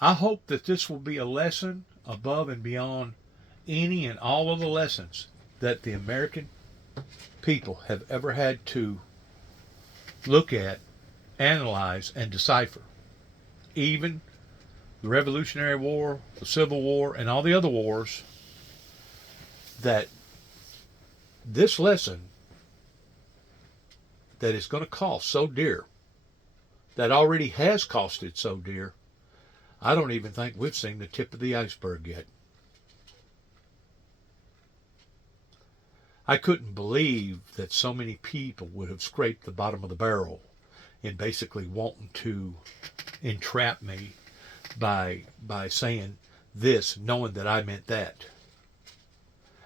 I hope that this will be a lesson above and beyond any and all of the lessons that the American people have ever had to look at, analyze, and decipher. Even the Revolutionary War, the Civil War, and all the other wars, that this lesson that is going to cost so dear, that already has costed so dear, I don't even think we've seen the tip of the iceberg yet. I couldn't believe that so many people would have scraped the bottom of the barrel in basically wanting to entrap me by saying this, knowing that I meant that.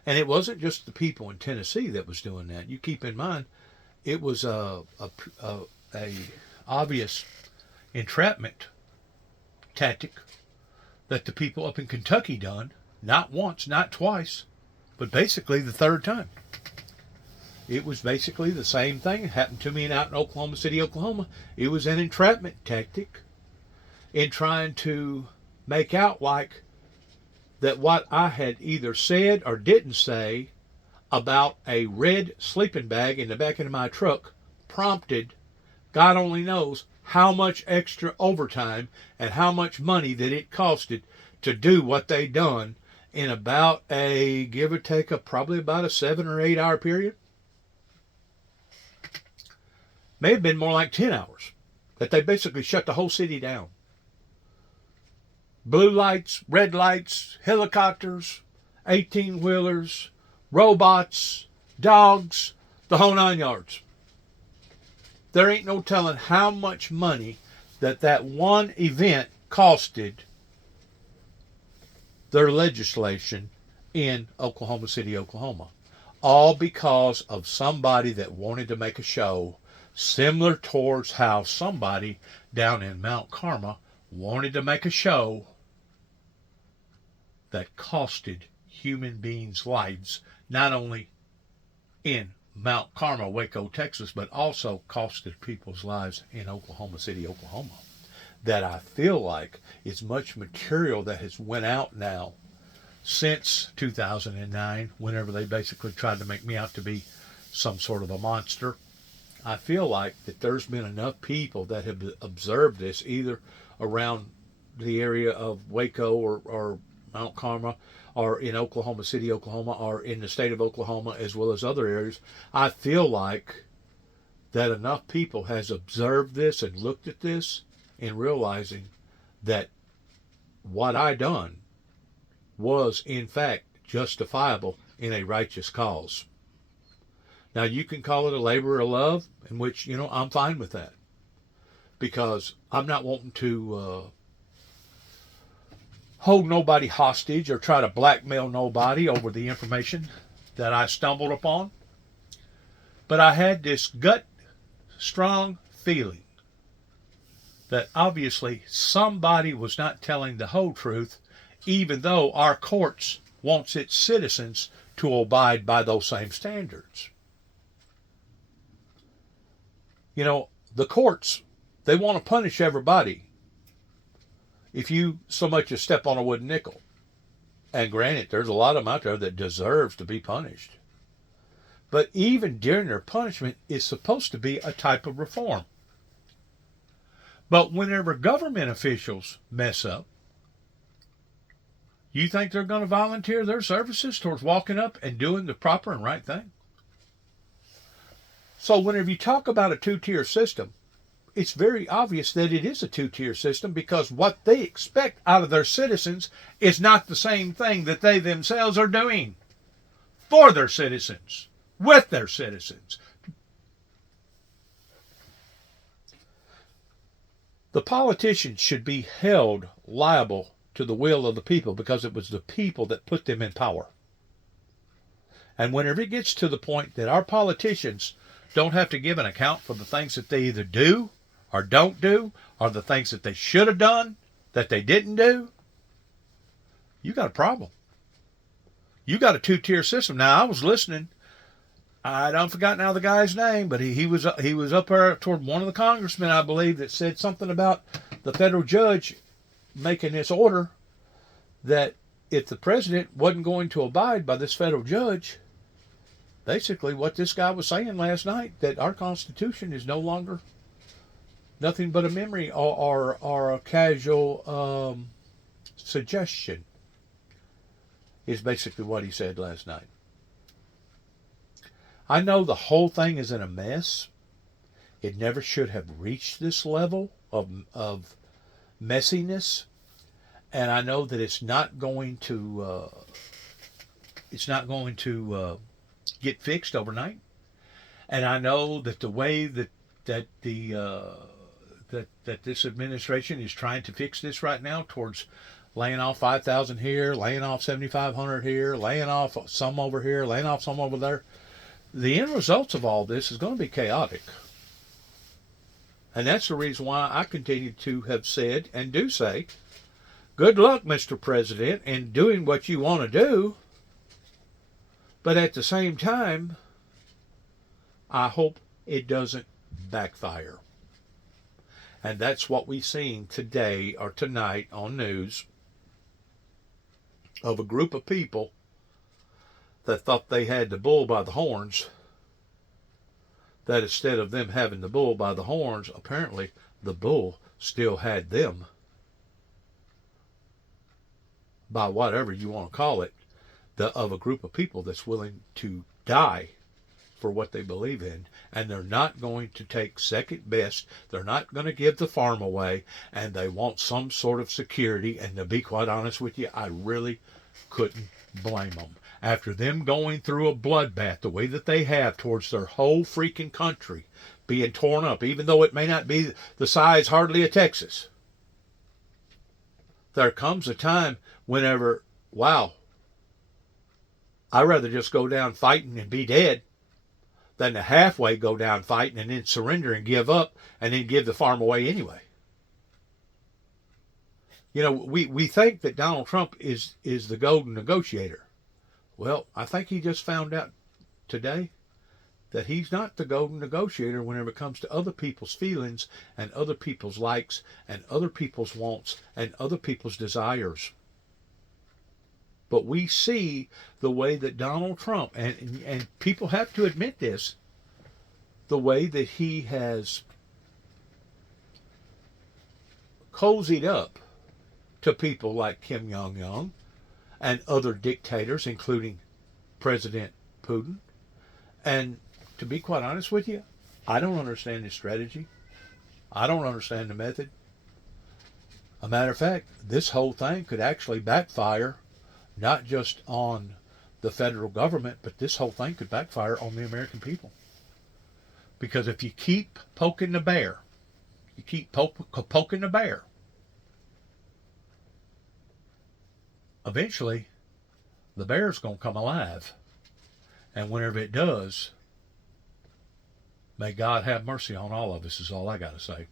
And it wasn't just the people in Tennessee that was doing that. You keep in mind, it was a obvious entrapment tactic that the people up in Kentucky done, not once, not twice, but basically the third time. It was basically the same thing. It happened to me out in Oklahoma City, Oklahoma. It was an entrapment tactic in trying to make out like that what I had either said or didn't say about a red sleeping bag in the back of my truck prompted God only knows how much extra overtime and how much money that it costed to do what they done in about a, give or take, probably about a 7 or 8 hour period. May have been more like 10 hours. That they basically shut the whole city down. Blue lights, red lights, helicopters, 18-wheelers, robots, dogs, the whole 9 yards. There ain't no telling how much money that one event costed their legislation in Oklahoma City, Oklahoma. All because of somebody that wanted to make a show, similar towards how somebody down in Mount Carmel wanted to make a show that costed human beings' lives, not only in Mount Carmel, Waco, Texas, but also costed people's lives in Oklahoma City, Oklahoma. That I feel like is much material that has went out now since 2009, whenever they basically tried to make me out to be some sort of a monster. I feel like that there's been enough people that have observed this, either around the area of Waco or Mount Carmel, or in Oklahoma City, Oklahoma, or in the state of Oklahoma, as well as other areas. I feel like that enough people has observed this and looked at this and realizing that what I done was in fact justifiable in a righteous cause. Now you can call it a labor of love, in which, I'm fine with that, because I'm not wanting to hold nobody hostage or try to blackmail nobody over the information that I stumbled upon. But I had this gut strong feeling that obviously somebody was not telling the whole truth, even though our courts wants its citizens to abide by those same standards. The courts, they want to punish everybody if you so much as step on a wooden nickel. And granted, there's a lot of them out there that deserves to be punished. But even during their punishment is supposed to be a type of reform. But whenever government officials mess up, you think they're going to volunteer their services towards walking up and doing the proper and right thing? So whenever you talk about a two-tier system, it's very obvious that it is a two-tier system, because what they expect out of their citizens is not the same thing that they themselves are doing for their citizens, with their citizens. The politicians should be held liable to the will of the people, because it was the people that put them in power. And whenever it gets to the point that our politicians don't have to give an account for the things that they either do or don't do, or the things that they should have done that they didn't do, you got a problem. You got a two-tier system. Now, I was listening. I don't forget now the guy's name, but he was up there toward one of the congressmen, I believe, that said something about the federal judge making this order that if the president wasn't going to abide by this federal judge, basically what this guy was saying last night, that our Constitution is no longer nothing but a memory or a casual suggestion, is basically what he said last night. I know the whole thing is in a mess. It never should have reached this level of messiness, and I know that it's not going to get fixed overnight. And I know that the way that this administration is trying to fix this right now, towards laying off 5,000 here, laying off 7,500 here, laying off some over here, laying off some over there, the end results of all this is going to be chaotic. And that's the reason why I continue to have said and do say, good luck, Mr. President, in doing what you want to do. But at the same time, I hope it doesn't backfire. And that's what we've seen today or tonight on news, of a group of people that thought they had the bull by the horns, that instead of them having the bull by the horns, apparently the bull still had them, by whatever you want to call it, of a group of people that's willing to die for what they believe in, and they're not going to take second best. They're not going to give the farm away, and they want some sort of security. And to be quite honest with you, I really couldn't blame them. After them going through a bloodbath the way that they have towards their whole freaking country being torn up, even though it may not be the size hardly of Texas, there comes a time whenever, wow, I'd rather just go down fighting and be dead than to halfway go down fighting and then surrender and give up and then give the farm away anyway. We think that Donald Trump is the golden negotiator. Well, I think he just found out today that he's not the golden negotiator whenever it comes to other people's feelings and other people's likes and other people's wants and other people's desires. But we see the way that Donald Trump, and people have to admit this, the way that he has cozied up to people like Kim Jong-un and other dictators, including President Putin. And to be quite honest with you, I don't understand his strategy. I don't understand the method. A matter of fact, this whole thing could actually backfire, not just on the federal government, but this whole thing could backfire on the American people. Because if you keep poking the bear, you keep poking the bear, eventually the bear's going to come alive. And whenever it does, may God have mercy on all of us, is all I got to say.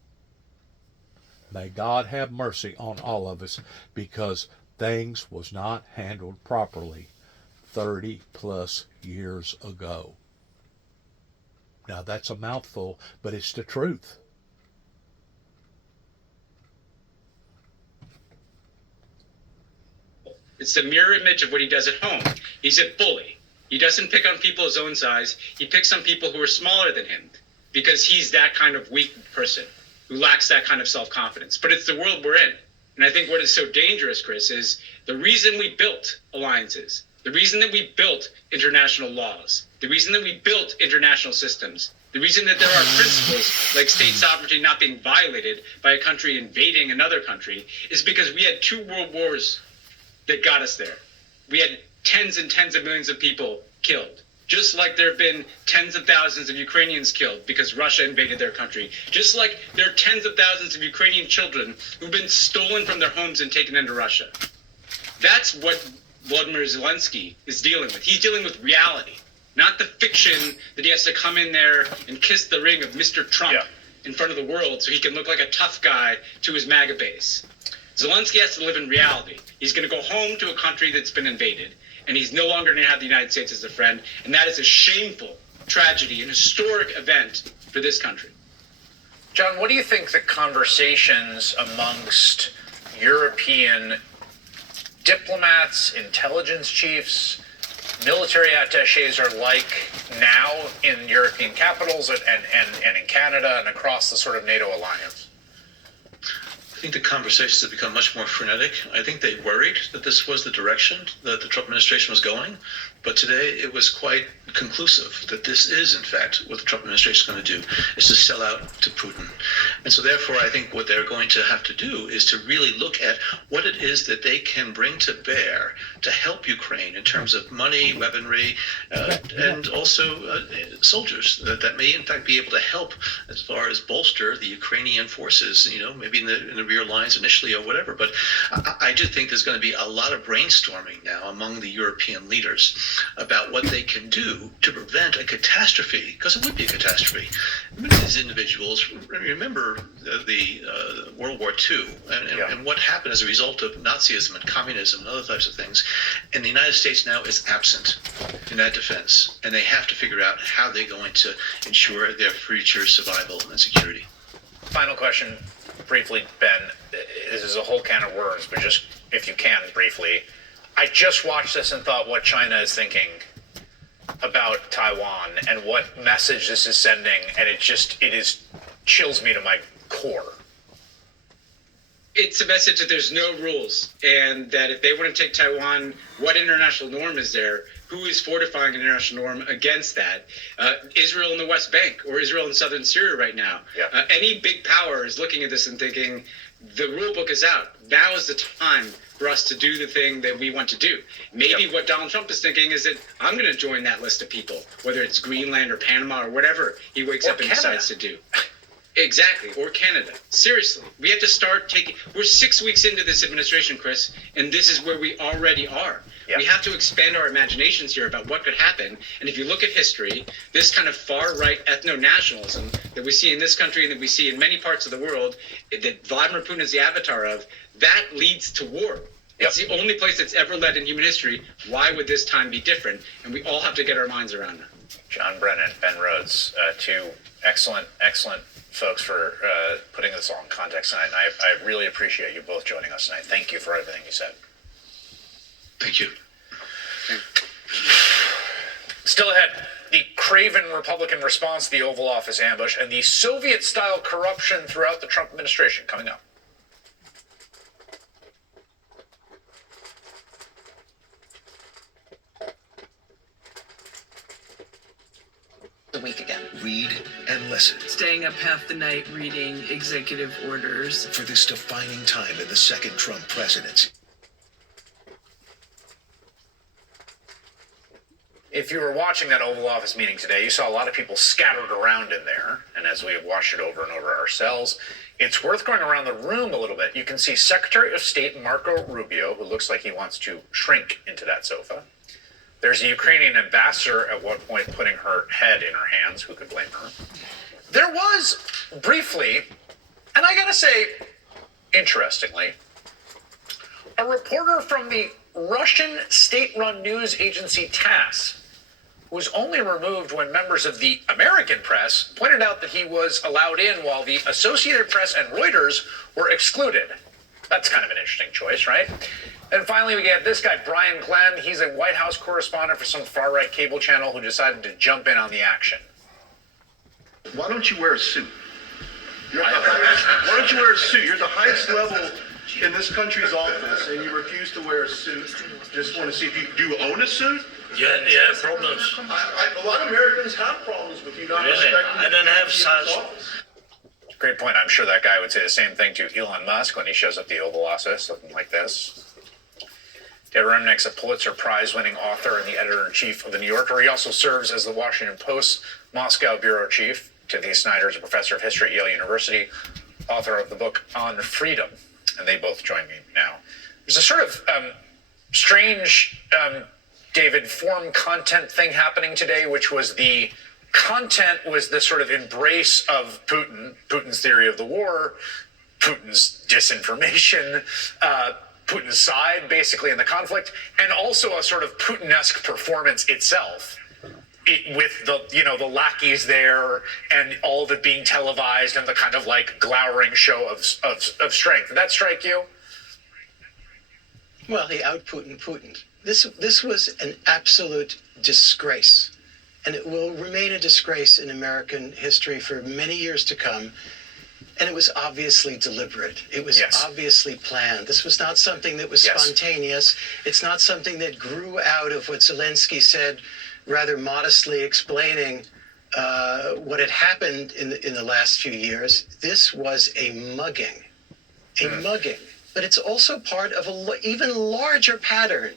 May God have mercy on all of us, because things was not handled properly 30 plus years ago. Now that's a mouthful, but it's the truth. It's the mirror image of what he does at home. He's a bully. He doesn't pick on people his own size. He picks on people who are smaller than him because he's that kind of weak person who lacks that kind of self-confidence. But it's the world we're in. And I think what is so dangerous, Chris, is the reason we built alliances, the reason that we built international laws, the reason that we built international systems, the reason that there are principles like state sovereignty not being violated by a country invading another country is because we had 2 world wars that got us there. We had tens and tens of millions of people killed. Just like there have been tens of thousands of Ukrainians killed because Russia invaded their country. Just like there are tens of thousands of Ukrainian children who've been stolen from their homes and taken into Russia. That's what Volodymyr Zelensky is dealing with. He's dealing with reality, not the fiction that he has to come in there and kiss the ring of Mr. Trump in front of the world so he can look like a tough guy to his MAGA base. Zelensky has to live in reality. He's going to go home to a country that's been invaded, and he's no longer going to have the United States as a friend, and that is a shameful tragedy, an historic event for this country. John, what do you think the conversations amongst European diplomats, intelligence chiefs, military attaches are like now in European capitals and in Canada and across the sort of NATO alliance? I think the conversations have become much more frenetic. I think they worried that this was the direction that the Trump administration was going, but today it was quite conclusive that this is, in fact, what the Trump administration is going to do, is to sell out to Putin. And so therefore, I think what they're going to have to do is to really look at what it is that they can bring to bear to help Ukraine in terms of money, weaponry, and also soldiers that may, in fact, be able to help as far as bolster the Ukrainian forces, maybe in the rear lines initially or whatever. But I do think there's going to be a lot of brainstorming now among the European leaders about what they can do to prevent a catastrophe, because it would be a catastrophe. Many of these individuals remember the World War II and what happened as a result of Nazism and communism and other types of things. And the United States now is absent in that defense, and they have to figure out how they're going to ensure their future survival and security. Final question, briefly, Ben. This is a whole can of worms, but just if you can, briefly. I just watched this and thought what China is thinking about Taiwan and what message this is sending, and it chills me to my core. It's a message that there's no rules, and that if they want to take Taiwan, what international norm is there? Who is fortifying an international norm against that? Israel in the West Bank or Israel in southern Syria right now. Any big power is looking at this and thinking, the rule book is out. Now is the time for us to do the thing that we want to do. Maybe what Donald Trump is thinking is that I'm going to join that list of people, whether it's Greenland or Panama or whatever he wakes up and decides to do. Exactly, or Canada. Seriously, we have to start we're 6 weeks into this administration, Chris, and this is where we already are. We have to expand our imaginations here about what could happen. And if you look at history, this kind of far-right ethno-nationalism that we see in this country and that we see in many parts of the world, that Vladimir Putin is the avatar of, that leads to war. It's the only place that's ever led in human history. Why would this time be different? And we all have to get our minds around it. John Brennan, Ben Rhodes, two excellent folks for putting this all in context tonight. And I really appreciate you both joining us tonight. Thank you for everything you said. Thank you. Still ahead, the craven Republican response to the Oval Office ambush and the Soviet-style corruption throughout the Trump administration coming up. A week again. Read and listen. Staying up half the night reading executive orders. For this defining time in the second Trump presidency. If you were watching that Oval Office meeting today, you saw a lot of people scattered around in there. And as we have watched it over and over ourselves, it's worth going around the room a little bit. You can see Secretary of State Marco Rubio, who looks like he wants to shrink into that sofa. There's a Ukrainian ambassador at one point putting her head in her hands. Who could blame her? There was briefly, and I gotta say, interestingly, a reporter from the Russian state-run news agency TASS was only removed when members of the American press pointed out that he was allowed in while the Associated Press and Reuters were excluded. That's kind of an interesting choice, right? And finally, we get this guy, Brian Glenn. He's a White House correspondent for some far-right cable channel who decided to jump in on the action. Why don't you wear a suit? Why don't you wear a suit? You're the highest level in this country's office, and you refuse to wear a suit. Just want to see if you do own a suit? Yeah, problems. A lot of Americans have problems with you not respecting. I don't have such. Great point. I'm sure that guy would say the same thing to Elon Musk when he shows up at the Oval Office looking like this. David Remnick's a Pulitzer Prize-winning author and the editor-in-chief of The New Yorker. He also serves as the Washington Post's Moscow bureau chief. Timothy Snyder is a professor of history at Yale University, author of the book On Freedom, and they both join me now. There's a sort of strange, David, form content thing happening today, which was the content was the sort of embrace of Putin, Putin's theory of the war, Putin's disinformation, Putin's side basically in the conflict, and also a sort of Putin-esque performance itself. With the lackeys there and all of it being televised and the kind of like glowering show of strength. Did that strike you? Well, he out-Putin Putin. This was an absolute disgrace. And it will remain a disgrace in American history for many years to come. And it was obviously deliberate. It was obviously planned. This was not something that was spontaneous. It's not something that grew out of what Zelensky said, rather modestly explaining what had happened in the last few years. This was a mugging. But it's also part of an even larger pattern,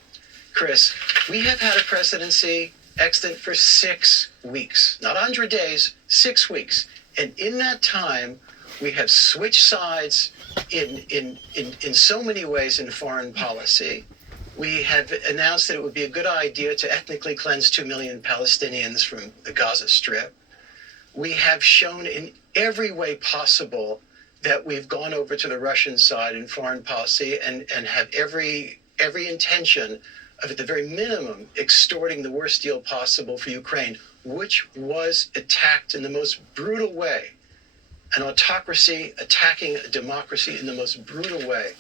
Chris. We have had a presidency extant for 6 weeks, not 100 days, 6 weeks. And in that time, we have switched sides in so many ways in foreign policy. We have announced that it would be a good idea to ethnically cleanse 2 million Palestinians from the Gaza Strip. We have shown in every way possible that we've gone over to the Russian side in foreign policy and have every intention of, at the very minimum, extorting the worst deal possible for Ukraine, which was attacked in the most brutal way. An autocracy attacking a democracy in the most brutal way.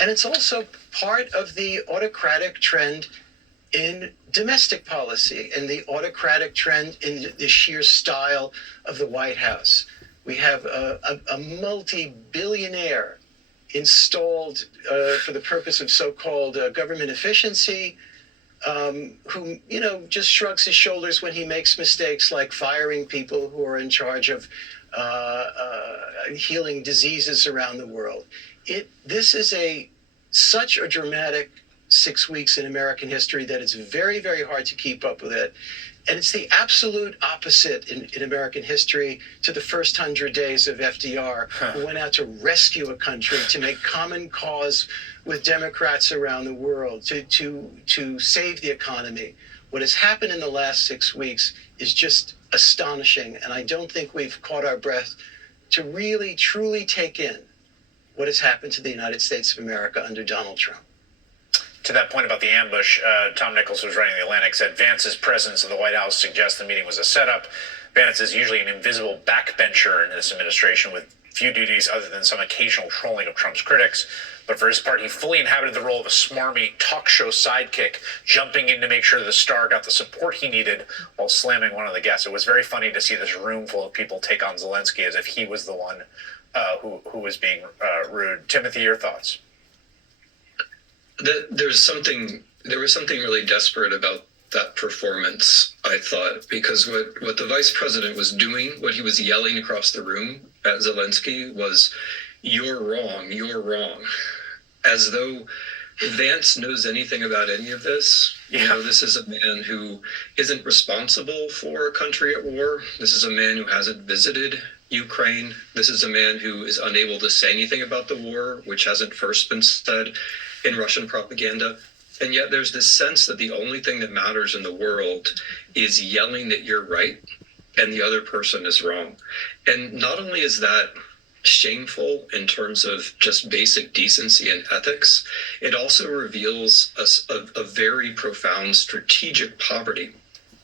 And it's also part of the autocratic trend in domestic policy and the autocratic trend in the sheer style of the White House. We have a multi-billionaire installed for the purpose of so-called government efficiency, who, just shrugs his shoulders when he makes mistakes like firing people who are in charge of healing diseases around the world. This is such a dramatic 6 weeks in American history that it's very, very hard to keep up with it. And it's the absolute opposite in American history to the first 100 days of FDR, who went out to rescue a country, to make common cause with Democrats around the world, to save the economy. What has happened in the last 6 weeks is just astonishing. And I don't think we've caught our breath to really, truly take in what has happened to the United States of America under Donald Trump. To that point about the ambush, Tom Nichols, who's writing The Atlantic, said Vance's presence in the White House suggests the meeting was a setup. Vance is usually an invisible backbencher in this administration with few duties other than some occasional trolling of Trump's critics. But for his part, he fully inhabited the role of a smarmy talk show sidekick, jumping in to make sure the star got the support he needed while slamming one of the guests. It was very funny to see this room full of people take on Zelensky as if he was the one who was being rude. Timothy, your thoughts? There was something really desperate about that performance, I thought, because what the vice president was doing, what he was yelling across the room at Zelensky was, "You're wrong, you're wrong," as though Vance knows anything about any of this. Yeah. You know, this is a man who isn't responsible for a country at war. This is a man who hasn't visited Ukraine. This is a man who is unable to say anything about the war, which hasn't first been said in Russian propaganda. And yet there's this sense that the only thing that matters in the world is yelling that you're right and the other person is wrong. And not only is that shameful in terms of just basic decency and ethics, it also reveals a very profound strategic poverty.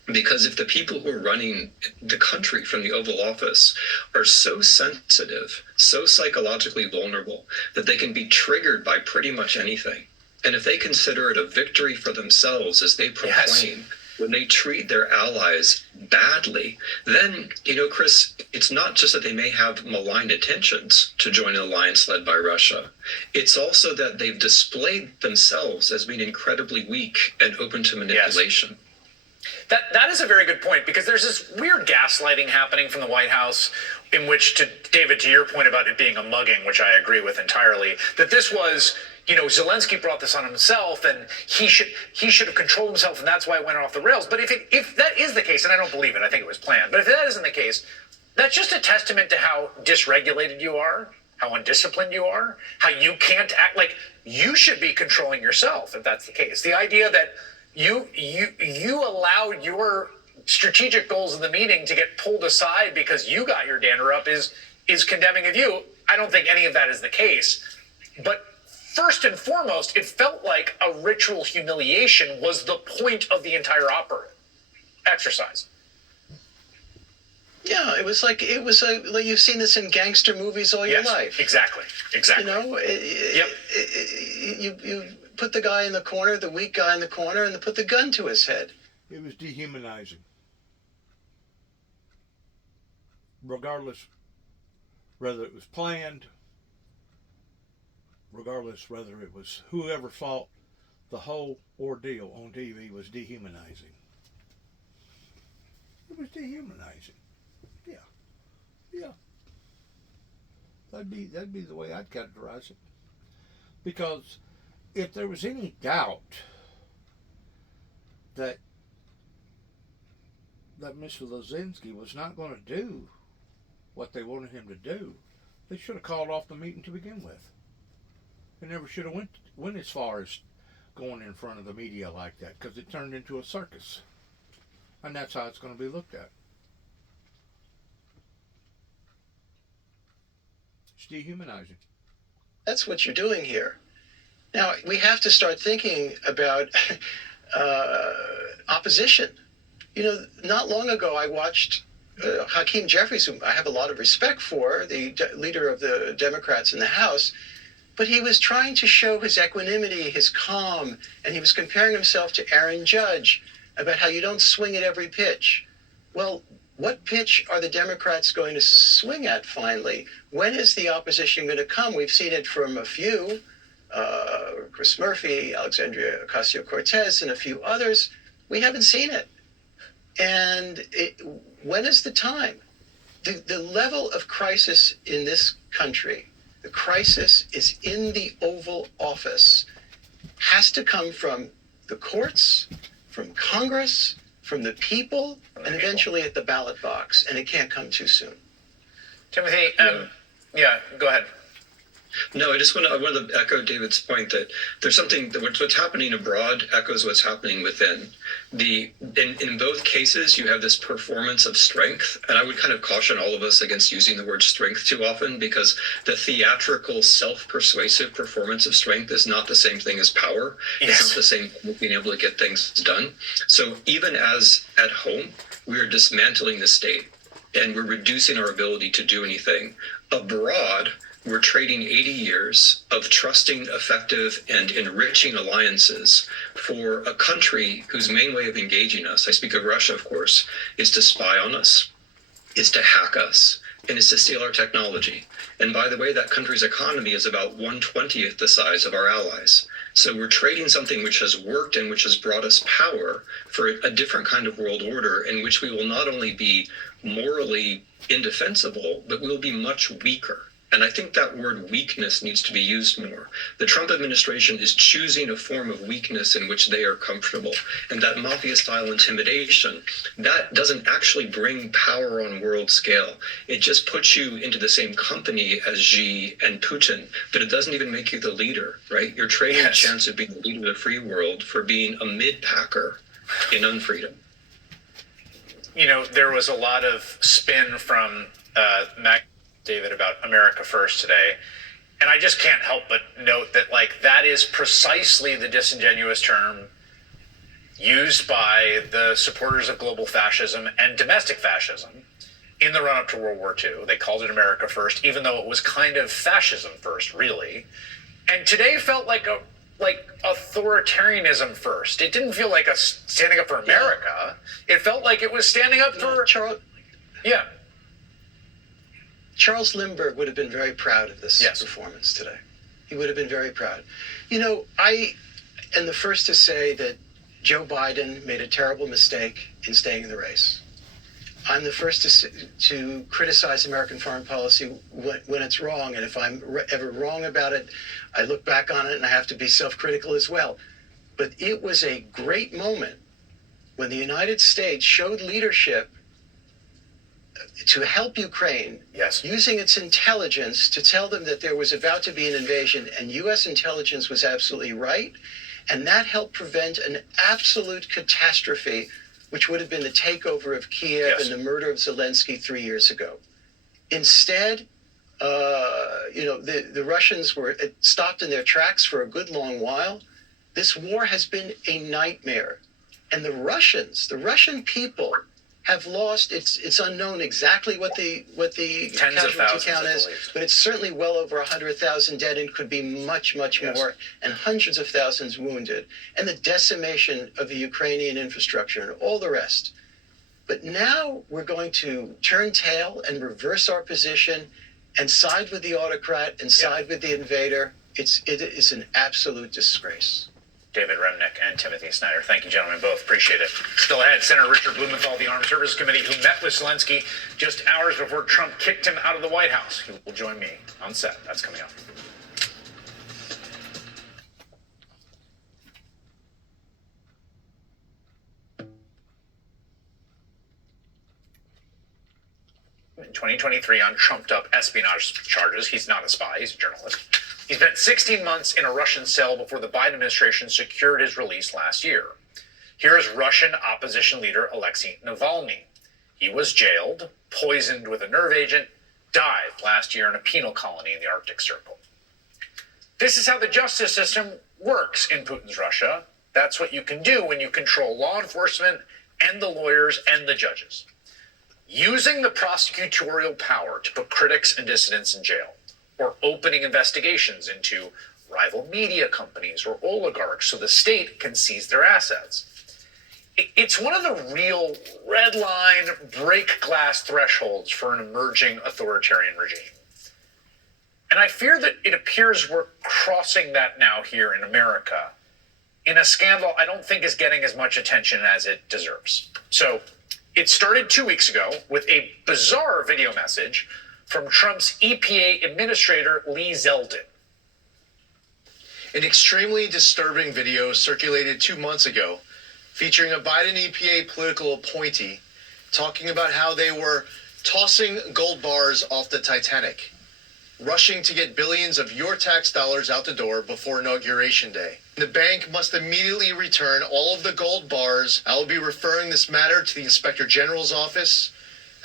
Because if the people who are running the country from the Oval Office are so sensitive, so psychologically vulnerable, that they can be triggered by pretty much anything, and if they consider it a victory for themselves, as they proclaim, yes, when they treat their allies badly, then, you know, Chris, it's not just that they may have malign intentions to join an alliance led by Russia. It's also that they've displayed themselves as being incredibly weak and open to manipulation. Yes. That is a very good point, because there's this weird gaslighting happening from the White House in which, David, to your point about it being a mugging, which I agree with entirely, that this was, you know, Zelensky brought this on himself and he should have controlled himself and that's why it went off the rails. But if that is the case, and I don't believe it, I think it was planned, but if that isn't the case, that's just a testament to how dysregulated you are, how undisciplined you are, how you can't act like you should be controlling yourself, if that's the case. The idea that you allowed your strategic goals of the meeting to get pulled aside because you got your dander up is condemning of you. I don't think any of that is the case. But first and foremost, it felt like a ritual humiliation was the point of the entire exercise. Yeah, it was like you've seen this in gangster movies all your life. Exactly. You know, you put the guy in the corner, the weak guy in the corner, and put the gun to his head. It was dehumanizing. Regardless whether it was planned, regardless whether it was whoever fought, the whole ordeal on TV was dehumanizing. It was dehumanizing. Yeah. That'd be the way I'd categorize it. Because if there was any doubt that Mr. Zelensky was not going to do what they wanted him to do, they should have called off the meeting to begin with. They never should have went as far as going in front of the media like that, because it turned into a circus. And that's how it's going to be looked at. It's dehumanizing. That's what you're doing here. Now, we have to start thinking about opposition. You know, not long ago I watched Hakeem Jeffries, whom I have a lot of respect for, the leader of the Democrats in the House, but he was trying to show his equanimity, his calm, and he was comparing himself to Aaron Judge about how you don't swing at every pitch. Well, what pitch are the Democrats going to swing at finally? When is the opposition going to come? We've seen it from a few, Chris Murphy, Alexandria Ocasio-Cortez, and a few others. We haven't seen it. And when is the time? The level of crisis in this country, the crisis is in the Oval Office, has to come from the courts, from Congress, from the people, and eventually at the ballot box. And it can't come too soon. Timothy, yeah, go ahead. No, I wanted to echo David's point that there's something that what's happening abroad echoes what's happening within. In both cases, you have this performance of strength, and I would kind of caution all of us against using the word strength too often, because the theatrical, self-persuasive performance of strength is not the same thing as power. Yes. It's not the same thing as being able to get things done. So even as at home, we are dismantling the state. and we're reducing our ability to do anything. Abroad, we're trading 80 years of trusting, effective, and enriching alliances for a country whose main way of engaging us, I speak of Russia, of course, is to spy on us, is to hack us, and is to steal our technology. And by the way, that country's economy is about 1/20th the size of our allies. So we're trading something which has worked and which has brought us power for a different kind of world order in which we will not only be morally indefensible, but we'll be much weaker. And I think that word weakness needs to be used more. The Trump administration is choosing a form of weakness in which they are comfortable. And that mafia-style intimidation, that doesn't actually bring power on world scale. It just puts you into the same company as Xi and Putin, but it doesn't even make you the leader, right? You're trading a chance of being the leader of the free world for being a mid-packer in unfreedom. You know, there was a lot of spin from David about America First today. And I just can't help but note that, like, that is precisely the disingenuous term used by the supporters of global fascism and domestic fascism in the run-up to World War II. They called it America First, even though it was kind of fascism first, really. And today felt like authoritarianism first. It didn't feel like a standing up for America. It felt like it was standing up for... Yeah. Charles Lindbergh would have been very proud of this performance today. He would have been very proud. You know, I am the first to say that Joe Biden made a terrible mistake in staying in the race. I'm the first to criticize American foreign policy when it's wrong, and if I'm ever wrong about it, I look back on it and I have to be self-critical as well. But it was a great moment when the United States showed leadership to help Ukraine, using its intelligence to tell them that there was about to be an invasion, and U.S. intelligence was absolutely right, and that helped prevent an absolute catastrophe, which would have been the takeover of Kiev and the murder of Zelensky 3 years ago. Instead, the Russians were stopped in their tracks for a good long while. This war has been a nightmare, and the Russian people have lost. It's unknown exactly what the casualty count is, but it's certainly well over 100,000 dead, and could be much more, and hundreds of thousands wounded, and the decimation of the Ukrainian infrastructure and all the rest. But now we're going to turn tail and reverse our position and side with the autocrat and side with the invader. It is an absolute disgrace. David Remnick and Timothy Snyder. Thank you, gentlemen, both. Appreciate it. Still ahead, Senator Richard Blumenthal, the Armed Services Committee, who met with Zelensky just hours before Trump kicked him out of the White House. He will join me on set. That's coming up. In 2023, on trumped-up espionage charges, he's not a spy, he's a journalist. He spent 16 months in a Russian cell before the Biden administration secured his release last year. Here is Russian opposition leader Alexei Navalny. He was jailed, poisoned with a nerve agent, died last year in a penal colony in the Arctic Circle. This is how the justice system works in Putin's Russia. That's what you can do when you control law enforcement and the lawyers and the judges. Using the prosecutorial power to put critics and dissidents in jail, or opening investigations into rival media companies or oligarchs so the state can seize their assets. It's one of the real red line, break glass thresholds for an emerging authoritarian regime. And I fear that it appears we're crossing that now here in America in a scandal I don't think is getting as much attention as it deserves. So it started 2 weeks ago with a bizarre video message from Trump's EPA administrator, Lee Zeldin. An extremely disturbing video circulated 2 months ago featuring a Biden EPA political appointee talking about how they were tossing gold bars off the Titanic, rushing to get billions of your tax dollars out the door before Inauguration Day. The bank must immediately return all of the gold bars. I will be referring this matter to the Inspector General's office,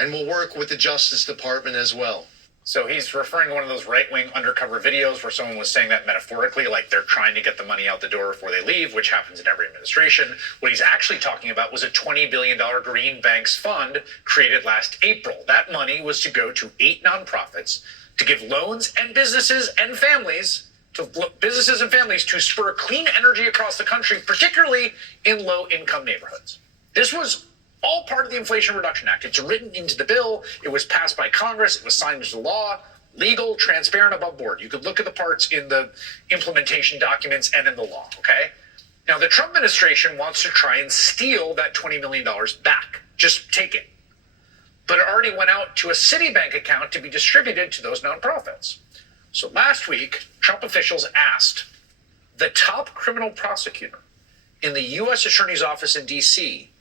and will work with the Justice Department as well. So he's referring to one of those right-wing undercover videos where someone was saying that metaphorically, like they're trying to get the money out the door before they leave, which happens in every administration. What he's actually talking about was a $20 billion Green Banks fund created last April. That money was to go to 8 nonprofits to give loans and businesses and families to spur clean energy across the country, particularly in low-income neighborhoods. This was all part of the Inflation Reduction Act. It's written into the bill. It was passed by Congress. It was signed into law, legal, transparent, above board. You could look at the parts in the implementation documents and in the law, okay? Now, the Trump administration wants to try and steal that $20 million back. Just take it. But it already went out to a Citibank account to be distributed to those nonprofits. So last week, Trump officials asked the top criminal prosecutor in the U.S. Attorney's Office in D.C.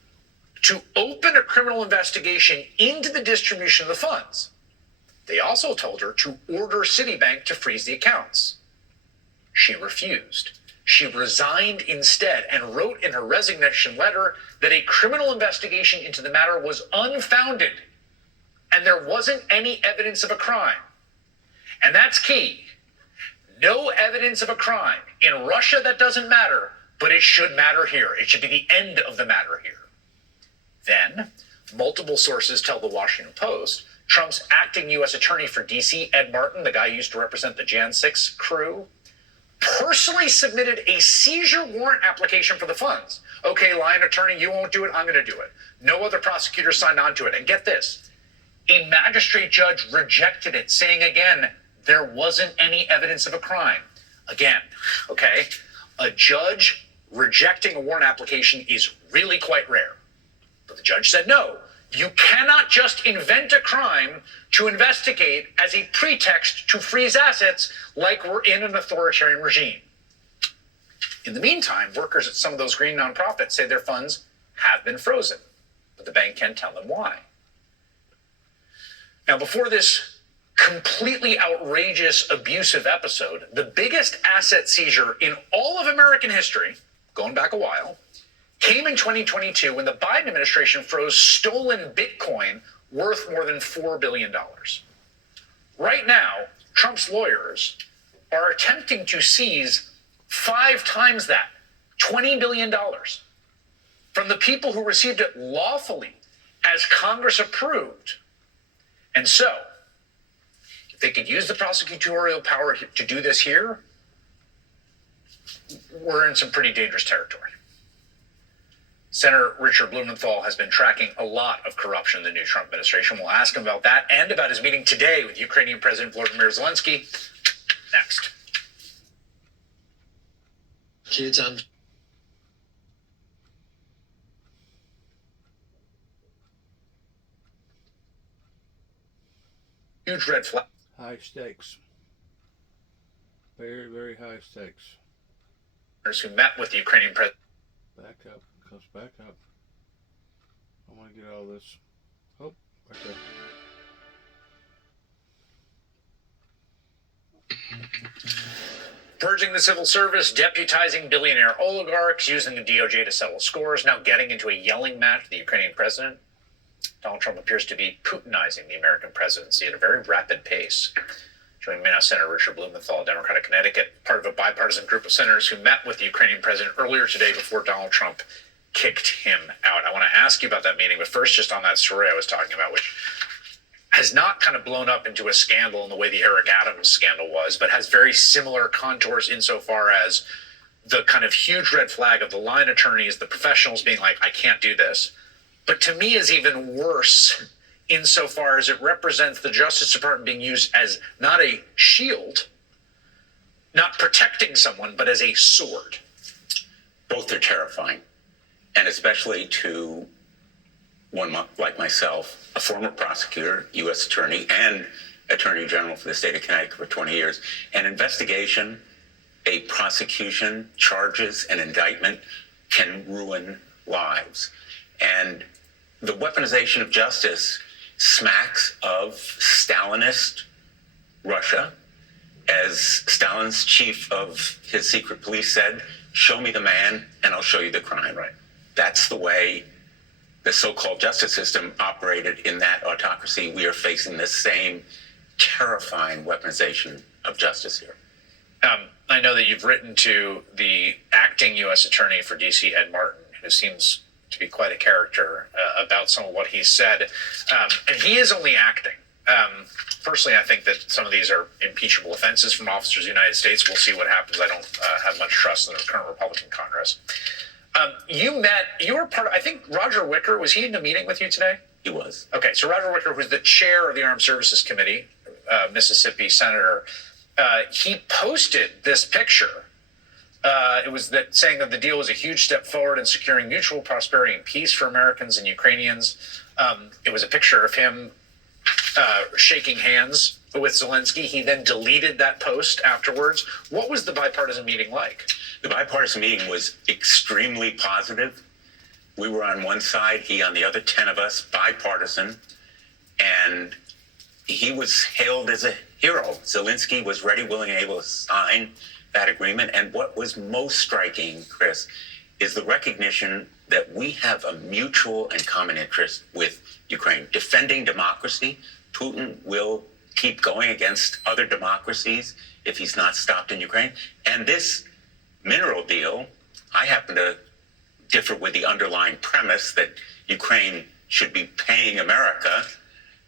to open a criminal investigation into the distribution of the funds. They also told her to order Citibank to freeze the accounts. She refused. She resigned instead and wrote in her resignation letter that a criminal investigation into the matter was unfounded and there wasn't any evidence of a crime. And that's key. No evidence of a crime. In Russia, that doesn't matter, but it should matter here. It should be the end of the matter here. Then, multiple sources tell the Washington Post, Trump's acting U.S. attorney for D.C., Ed Martin, the guy who used to represent the Jan 6 crew, personally submitted a seizure warrant application for the funds. Okay, line attorney, you won't do it, I'm going to do it. No other prosecutor signed on to it. And get this, a magistrate judge rejected it, saying again, there wasn't any evidence of a crime. Again, okay, a judge rejecting a warrant application is really quite rare. But the judge said, no, you cannot just invent a crime to investigate as a pretext to freeze assets like we're in an authoritarian regime. In the meantime, workers at some of those green nonprofits say their funds have been frozen, but the bank can't tell them why. Now, before this completely outrageous, abusive episode, the biggest asset seizure in all of American history, going back a while, came in 2022 when the Biden administration froze stolen Bitcoin worth more than $4 billion. Right now, Trump's lawyers are attempting to seize 5 times that, $20 billion, from the people who received it lawfully as Congress approved. And so, if they could use the prosecutorial power to do this here, we're in some pretty dangerous territory. Senator Richard Blumenthal has been tracking a lot of corruption in the new Trump administration. We'll ask him about that and about his meeting today with Ukrainian President Volodymyr Zelensky next. Kids on. Huge red flag. High stakes. Very, very high stakes. Who met with the Ukrainian president. Back up. Comes back up. I want to get all this. Oh, right there. Purging the civil service, deputizing billionaire oligarchs, using the DOJ to settle scores, now getting into a yelling match with the Ukrainian president. Donald Trump appears to be Putinizing the American presidency at a very rapid pace. Joining me now, Senator Richard Blumenthal, Democrat of Connecticut, part of a bipartisan group of senators who met with the Ukrainian president earlier today before Donald Trump kicked him out. I want to ask you about that meeting, but first just on that story I was talking about, which has not kind of blown up into a scandal in the way the Eric Adams scandal was, but has very similar contours insofar as the kind of huge red flag of the line attorneys, the professionals being like, I can't do this. But to me is even worse insofar as it represents the Justice Department being used as not a shield, not protecting someone, but as a sword. Both are terrifying, and especially to one like myself, a former prosecutor, U.S. attorney, and attorney general for the state of Connecticut for 20 years. An investigation, a prosecution, charges, an indictment can ruin lives. And the weaponization of justice smacks of Stalinist Russia. As Stalin's chief of his secret police said, show me the man and I'll show you the crime. Right. That's the way the so-called justice system operated in that autocracy. We are facing the same terrifying weaponization of justice here. I know that you've written to the acting U.S. Attorney for D.C., Ed Martin, who seems to be quite a character, about some of what he said. And he is only acting. Personally, I think that some of these are impeachable offenses from officers of the United States. We'll see what happens. I don't have much trust in the current Republican Congress. You were part of, I think Roger Wicker, was he in a meeting with you today? He was. Okay, so Roger Wicker, who's the chair of the Armed Services Committee, Mississippi senator, he posted this picture. It was that saying that the deal was a huge step forward in securing mutual prosperity and peace for Americans and Ukrainians. It was a picture of him shaking hands with Zelensky. He then deleted that post afterwards. What was the bipartisan meeting like? The bipartisan meeting was extremely positive. We were on one side, he on the other, 10 of us, bipartisan, and he was hailed as a hero. Zelensky was ready, willing, and able to sign that agreement. And what was most striking, Chris, is the recognition that we have a mutual and common interest with Ukraine. Defending democracy, Putin will keep going against other democracies if he's not stopped in Ukraine. And this mineral deal, I happen to differ with the underlying premise that Ukraine should be paying America.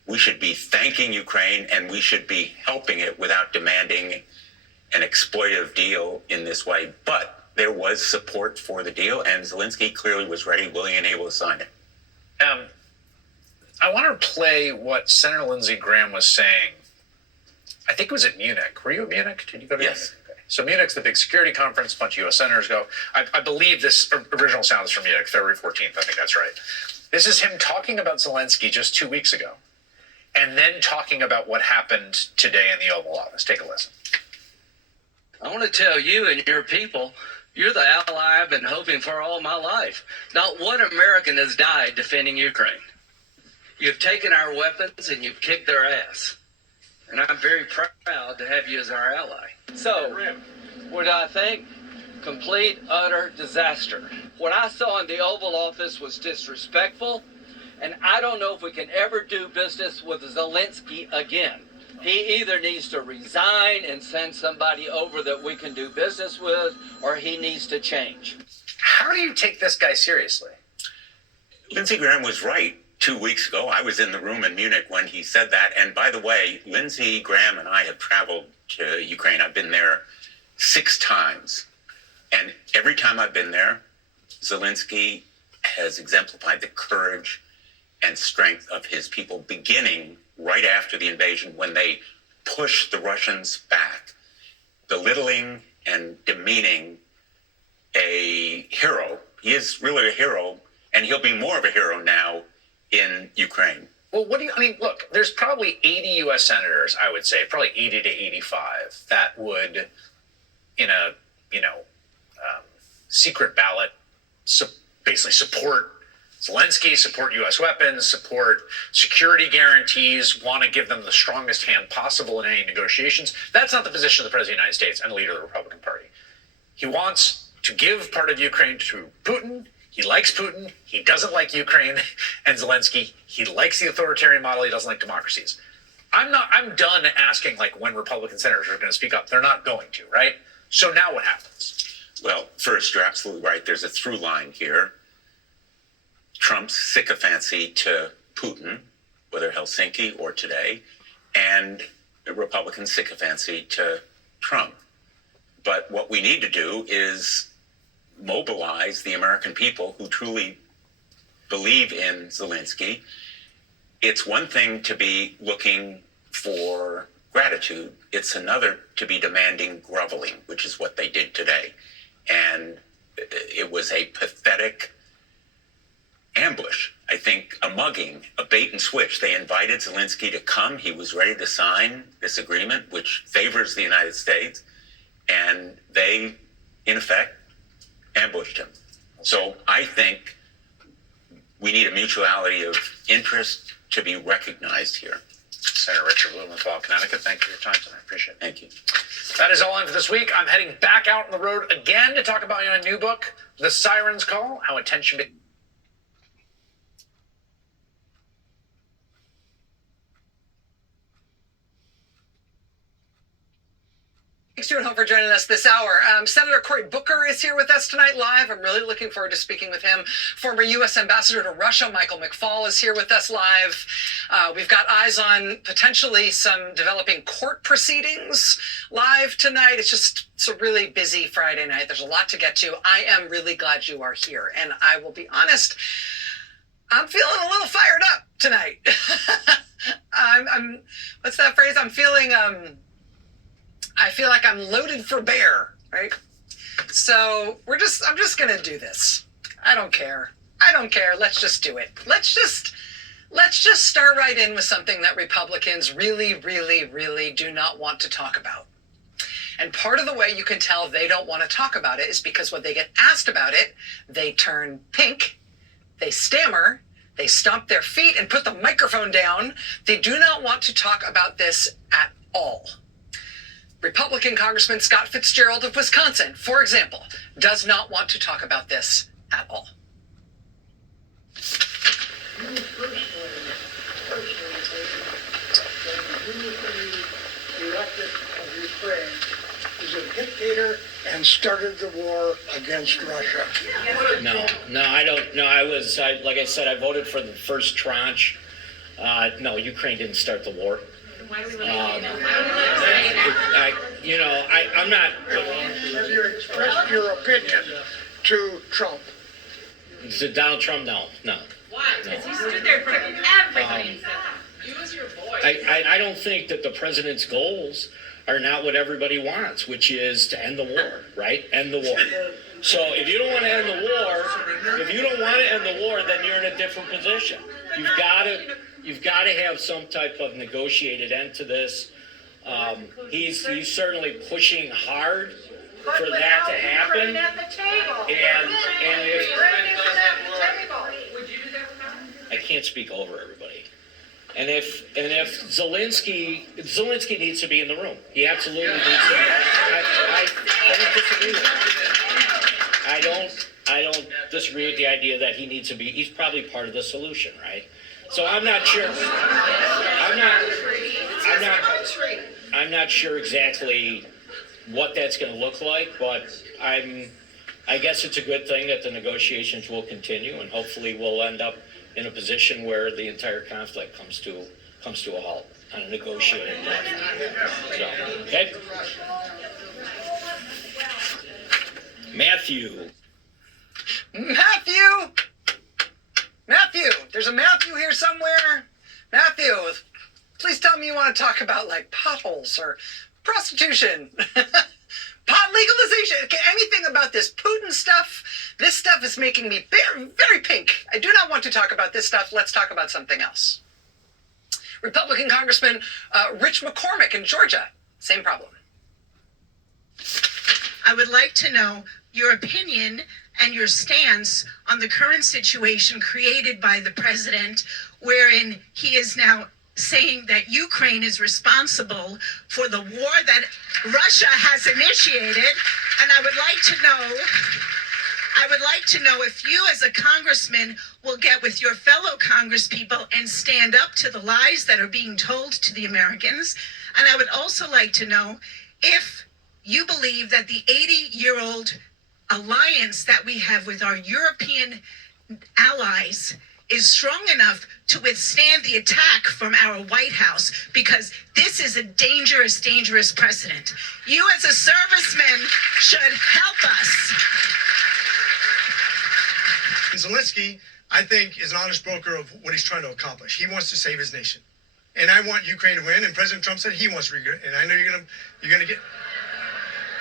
We should be thanking Ukraine, and we should be helping it without demanding an exploitative deal in this way. But there was support for the deal, and Zelensky clearly was ready, willing, and able to sign it. I want to play what Senator Lindsey Graham was saying. I think it was at Munich. Were you at Munich? Did you go to Munich? Okay. So Munich's the big security conference, a bunch of U.S. senators go. I believe this original sound is from Munich, February 14th. I think that's right. This is him talking about Zelensky just 2 weeks ago, and then talking about what happened today in the Oval Office. Take a listen. I want to tell you and your people, you're the ally I've been hoping for all my life. Not one American has died defending Ukraine. You've taken our weapons and you've kicked their ass. And I'm very proud to have you as our ally. So, what do I think? Complete, utter disaster. What I saw in the Oval Office was disrespectful, and I don't know if we can ever do business with Zelensky again. He either needs to resign and send somebody over that we can do business with, or he needs to change. How do you take this guy seriously? Lindsey Graham was right 2 weeks ago. I was in the room in Munich when he said that. And by the way, Lindsey Graham and I have traveled to Ukraine. I've been there 6 times. And every time I've been there, Zelensky has exemplified the courage and strength of his people, beginning right after the invasion when they pushed the Russians back, belittling and demeaning a hero. He is really a hero, and he'll be more of a hero now in Ukraine. Well, look, there's probably 80 U.S. senators, I would say, probably 80 to 85, that would, in a, secret ballot, basically support Zelensky, support U.S. weapons, support security guarantees, want to give them the strongest hand possible in any negotiations. That's not the position of the President of the United States and leader of the Republican Party. He wants to give part of Ukraine to Putin. He likes Putin. He doesn't like Ukraine and Zelensky. He likes the authoritarian model. He doesn't like democracies. I'm done asking when Republican senators are going to speak up. They're not going to, right? So now what happens? Well, first, you're absolutely right. There's a through line here. Trump's sycophancy to Putin, whether Helsinki or today, and the Republican sycophancy to Trump. But what we need to do is mobilize the American people who truly believe in Zelensky. It's one thing to be looking for gratitude. It's another to be demanding groveling, which is what they did today. And it was a pathetic ambush. I think a mugging, a bait and switch. They invited Zelensky to come. He was ready to sign this agreement, which favors the United States. And they, in effect, ambushed him. So I think we need a mutuality of interest to be recognized here. Senator Richard Blumenthal, Connecticut, thank you for your time tonight. Appreciate it. Thank you. That is all in for this week. I'm heading back out on the road again to talk about my new book, The Siren's Call, How Attention... Thanks to home for joining us this hour. Senator Cory Booker is here with us tonight live. I'm really looking forward to speaking with him. Former U.S. Ambassador to Russia, Michael McFaul, is here with us live. We've got eyes on potentially some developing court proceedings live tonight. It's a really busy Friday night. There's a lot to get to. I am really glad you are here. And I will be honest, I'm feeling a little fired up tonight. I'm what's that phrase? I feel like I'm loaded for bear, right? So I'm just gonna do this. I don't care. Let's just do it. Let's just start right in with something that Republicans really, really, really do not want to talk about. And part of the way you can tell they don't want to talk about it is because when they get asked about it, they turn pink, they stammer, they stomp their feet and put the microphone down. They do not want to talk about this at all. Republican Congressman Scott Fitzgerald of Wisconsin, for example, does not want to talk about this at all. Elected of Ukraine is a dictator and started the war against Russia. No, I don't. No, like I said, I voted for the first tranche. No, Ukraine didn't start the war. I'm not. Have you expressed your opinion to Trump? To Donald Trump, no. Why? Because he stood there in front of everybody and said, use your voice. I don't think that the president's goals are not what everybody wants, which is to end the war, right? End the war. So if you don't want to end the war, then you're in a different position. You've got to have some type of negotiated end to this. He's certainly pushing hard for that to happen. I can't speak over everybody. And if Zelensky needs to be in the room, he absolutely needs to be. I don't disagree with that. I don't disagree with the idea that he needs to be. He's probably part of the solution, right? So I'm not sure. I'm not sure exactly what that's going to look like, but I guess it's a good thing that the negotiations will continue, and hopefully we'll end up in a position where the entire conflict comes to a halt on a negotiated level. So, okay. Matthew, there's a Matthew here somewhere. Matthew, please tell me you want to talk about like potholes or prostitution, pot legalization, anything about this Putin stuff. This stuff is making me very, very pink. I do not want to talk about this stuff. Let's talk about something else. Republican Congressman Rich McCormick in Georgia, same problem. I would like to know your opinion and your stance on the current situation created by the president, wherein he is now saying that Ukraine is responsible for the war that Russia has initiated. And I would like to know if you as a congressman will get with your fellow congresspeople and stand up to the lies that are being told to the Americans. And I would also like to know if you believe that the 80-year-old alliance that we have with our European allies is strong enough to withstand the attack from our White House, because this is a dangerous, dangerous precedent. You as a serviceman should help us. Zelensky, I think, is an honest broker of what he's trying to accomplish. He wants to save his nation. And I want Ukraine to win, and President Trump said he wants to regret, and I know you're gonna get,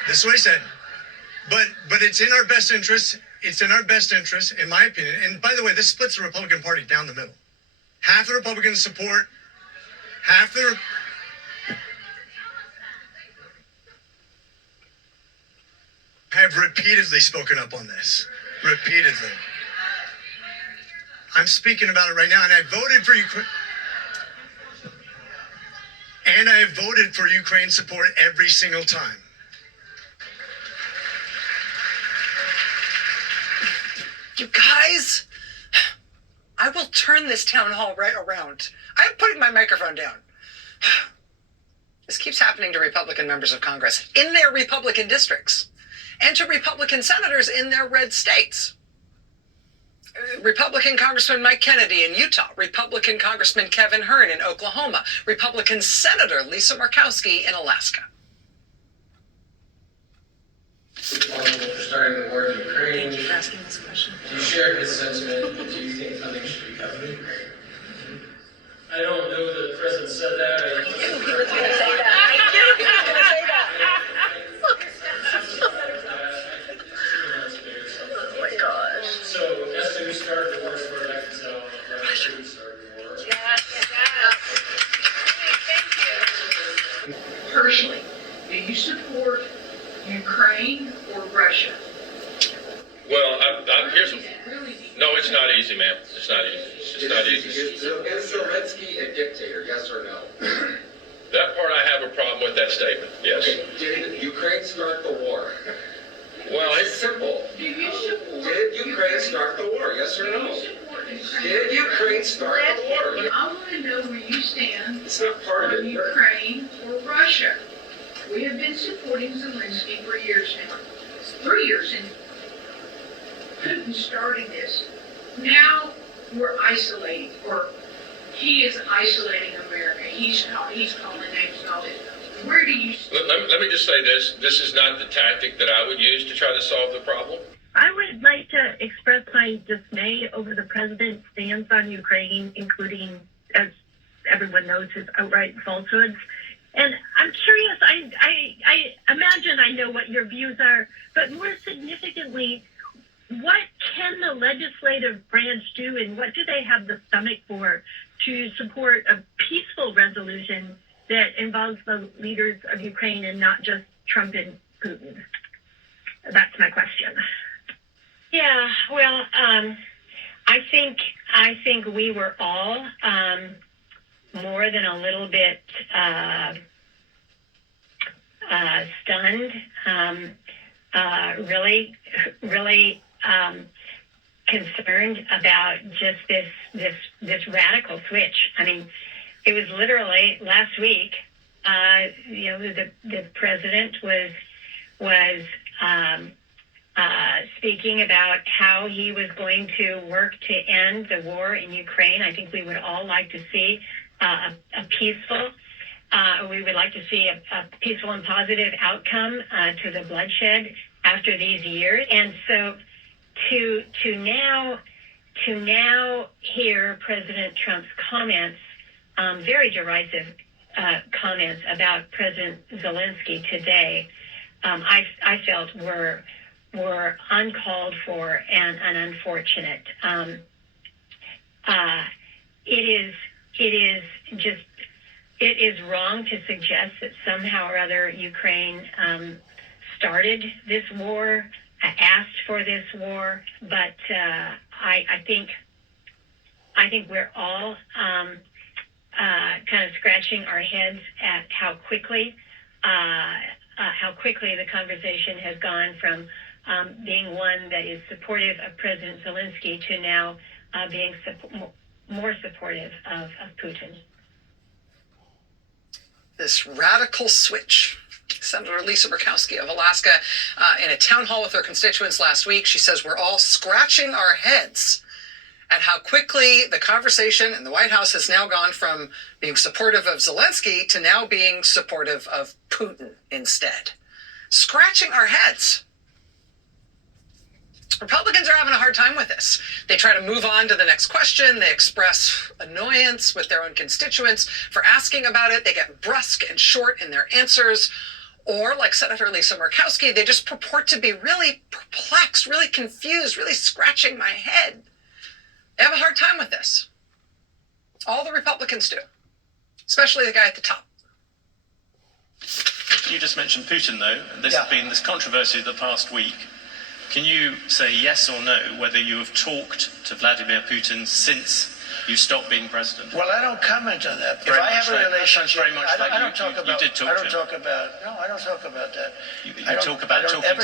this is what he said. But it's in our best interest. It's in our best interest, in my opinion. And by the way, this splits the Republican Party down the middle. Half the Republicans support, half the... have repeatedly spoken up on this. Repeatedly. I'm speaking about it right now, and I voted for Ukraine. And I have voted for Ukraine support every single time. You guys, I will turn this town hall right around. I'm putting my microphone down. This keeps happening to Republican members of Congress in their Republican districts and to Republican senators in their red states. Republican Congressman Mike Kennedy in Utah, Republican Congressman Kevin Hern in Oklahoma, Republican Senator Lisa Murkowski in Alaska. Starting the war in Ukraine. Thank you for asking this question. Do you share his sentiment? Do you think funding should be cut for Ukraine? I don't know that the president said that. I knew he was going to say that. Oh my gosh. So, Esther, who started the war, as far as I can tell, Russia started the war. Thank you. Personally, do you support Ukraine or Russia? Well, here's no, it's not easy, ma'am. It's not easy. It's just not easy. Is Zelensky a dictator? Yes or no? That part I have a problem with that statement. Yes. Okay. Did Ukraine start the war? Well, it's simple. Do you support? Did Ukraine start the war? Yes or no? Did Ukraine start the war? I want to know where you stand It's not part of on it. Ukraine or Russia. We have been supporting Zelensky for years now. 3 years, and Putin starting this. Now we're isolating, or he is isolating America. He's calling names and all this. Where do you stand? let me just say this. This is not the tactic that I would use to try to solve the problem. I would like to express my dismay over the president's stance on Ukraine, including, as everyone knows, his outright falsehoods. And I'm curious, I imagine I know what your views are, but more significantly, what can the legislative branch do, and what do they have the stomach for to support a peaceful resolution that involves the leaders of Ukraine and not just Trump and Putin? That's my question. Yeah, well, I think we were all more than a little bit stunned, really concerned about just this radical switch. I mean, it was literally last week. The president was speaking about how he was going to work to end the war in Ukraine. I think we would all like to see we would like to see a peaceful and positive outcome to the bloodshed after these years. And so to now hear President Trump's comments, very derisive comments about President Zelensky today, I felt were uncalled for and unfortunate. It is wrong to suggest that somehow or other Ukraine started this war, asked for this war, but I think we're all kind of scratching our heads at how quickly the conversation has gone from being one that is supportive of President Zelensky to now being more supportive of Putin. This radical switch. Senator Lisa Murkowski of Alaska, in a town hall with her constituents last week, she says we're all scratching our heads at how quickly the conversation in the White House has now gone from being supportive of Zelensky to now being supportive of Putin instead. Scratching our heads. Republicans are having a hard time with this. They try to move on to the next question. They express annoyance with their own constituents for asking about it. They get brusque and short in their answers. Or, like Senator Lisa Murkowski, they just purport to be really perplexed, really confused, really scratching my head. They have a hard time with this. All the Republicans do, especially the guy at the top. You just mentioned Putin, though. There's been this controversy the past week. Can you say yes or no whether you have talked to Vladimir Putin since you stopped being president? Well, I don't comment on that. If I have a relationship, I don't talk about that. You talk about I don't talk about that. You talk about talking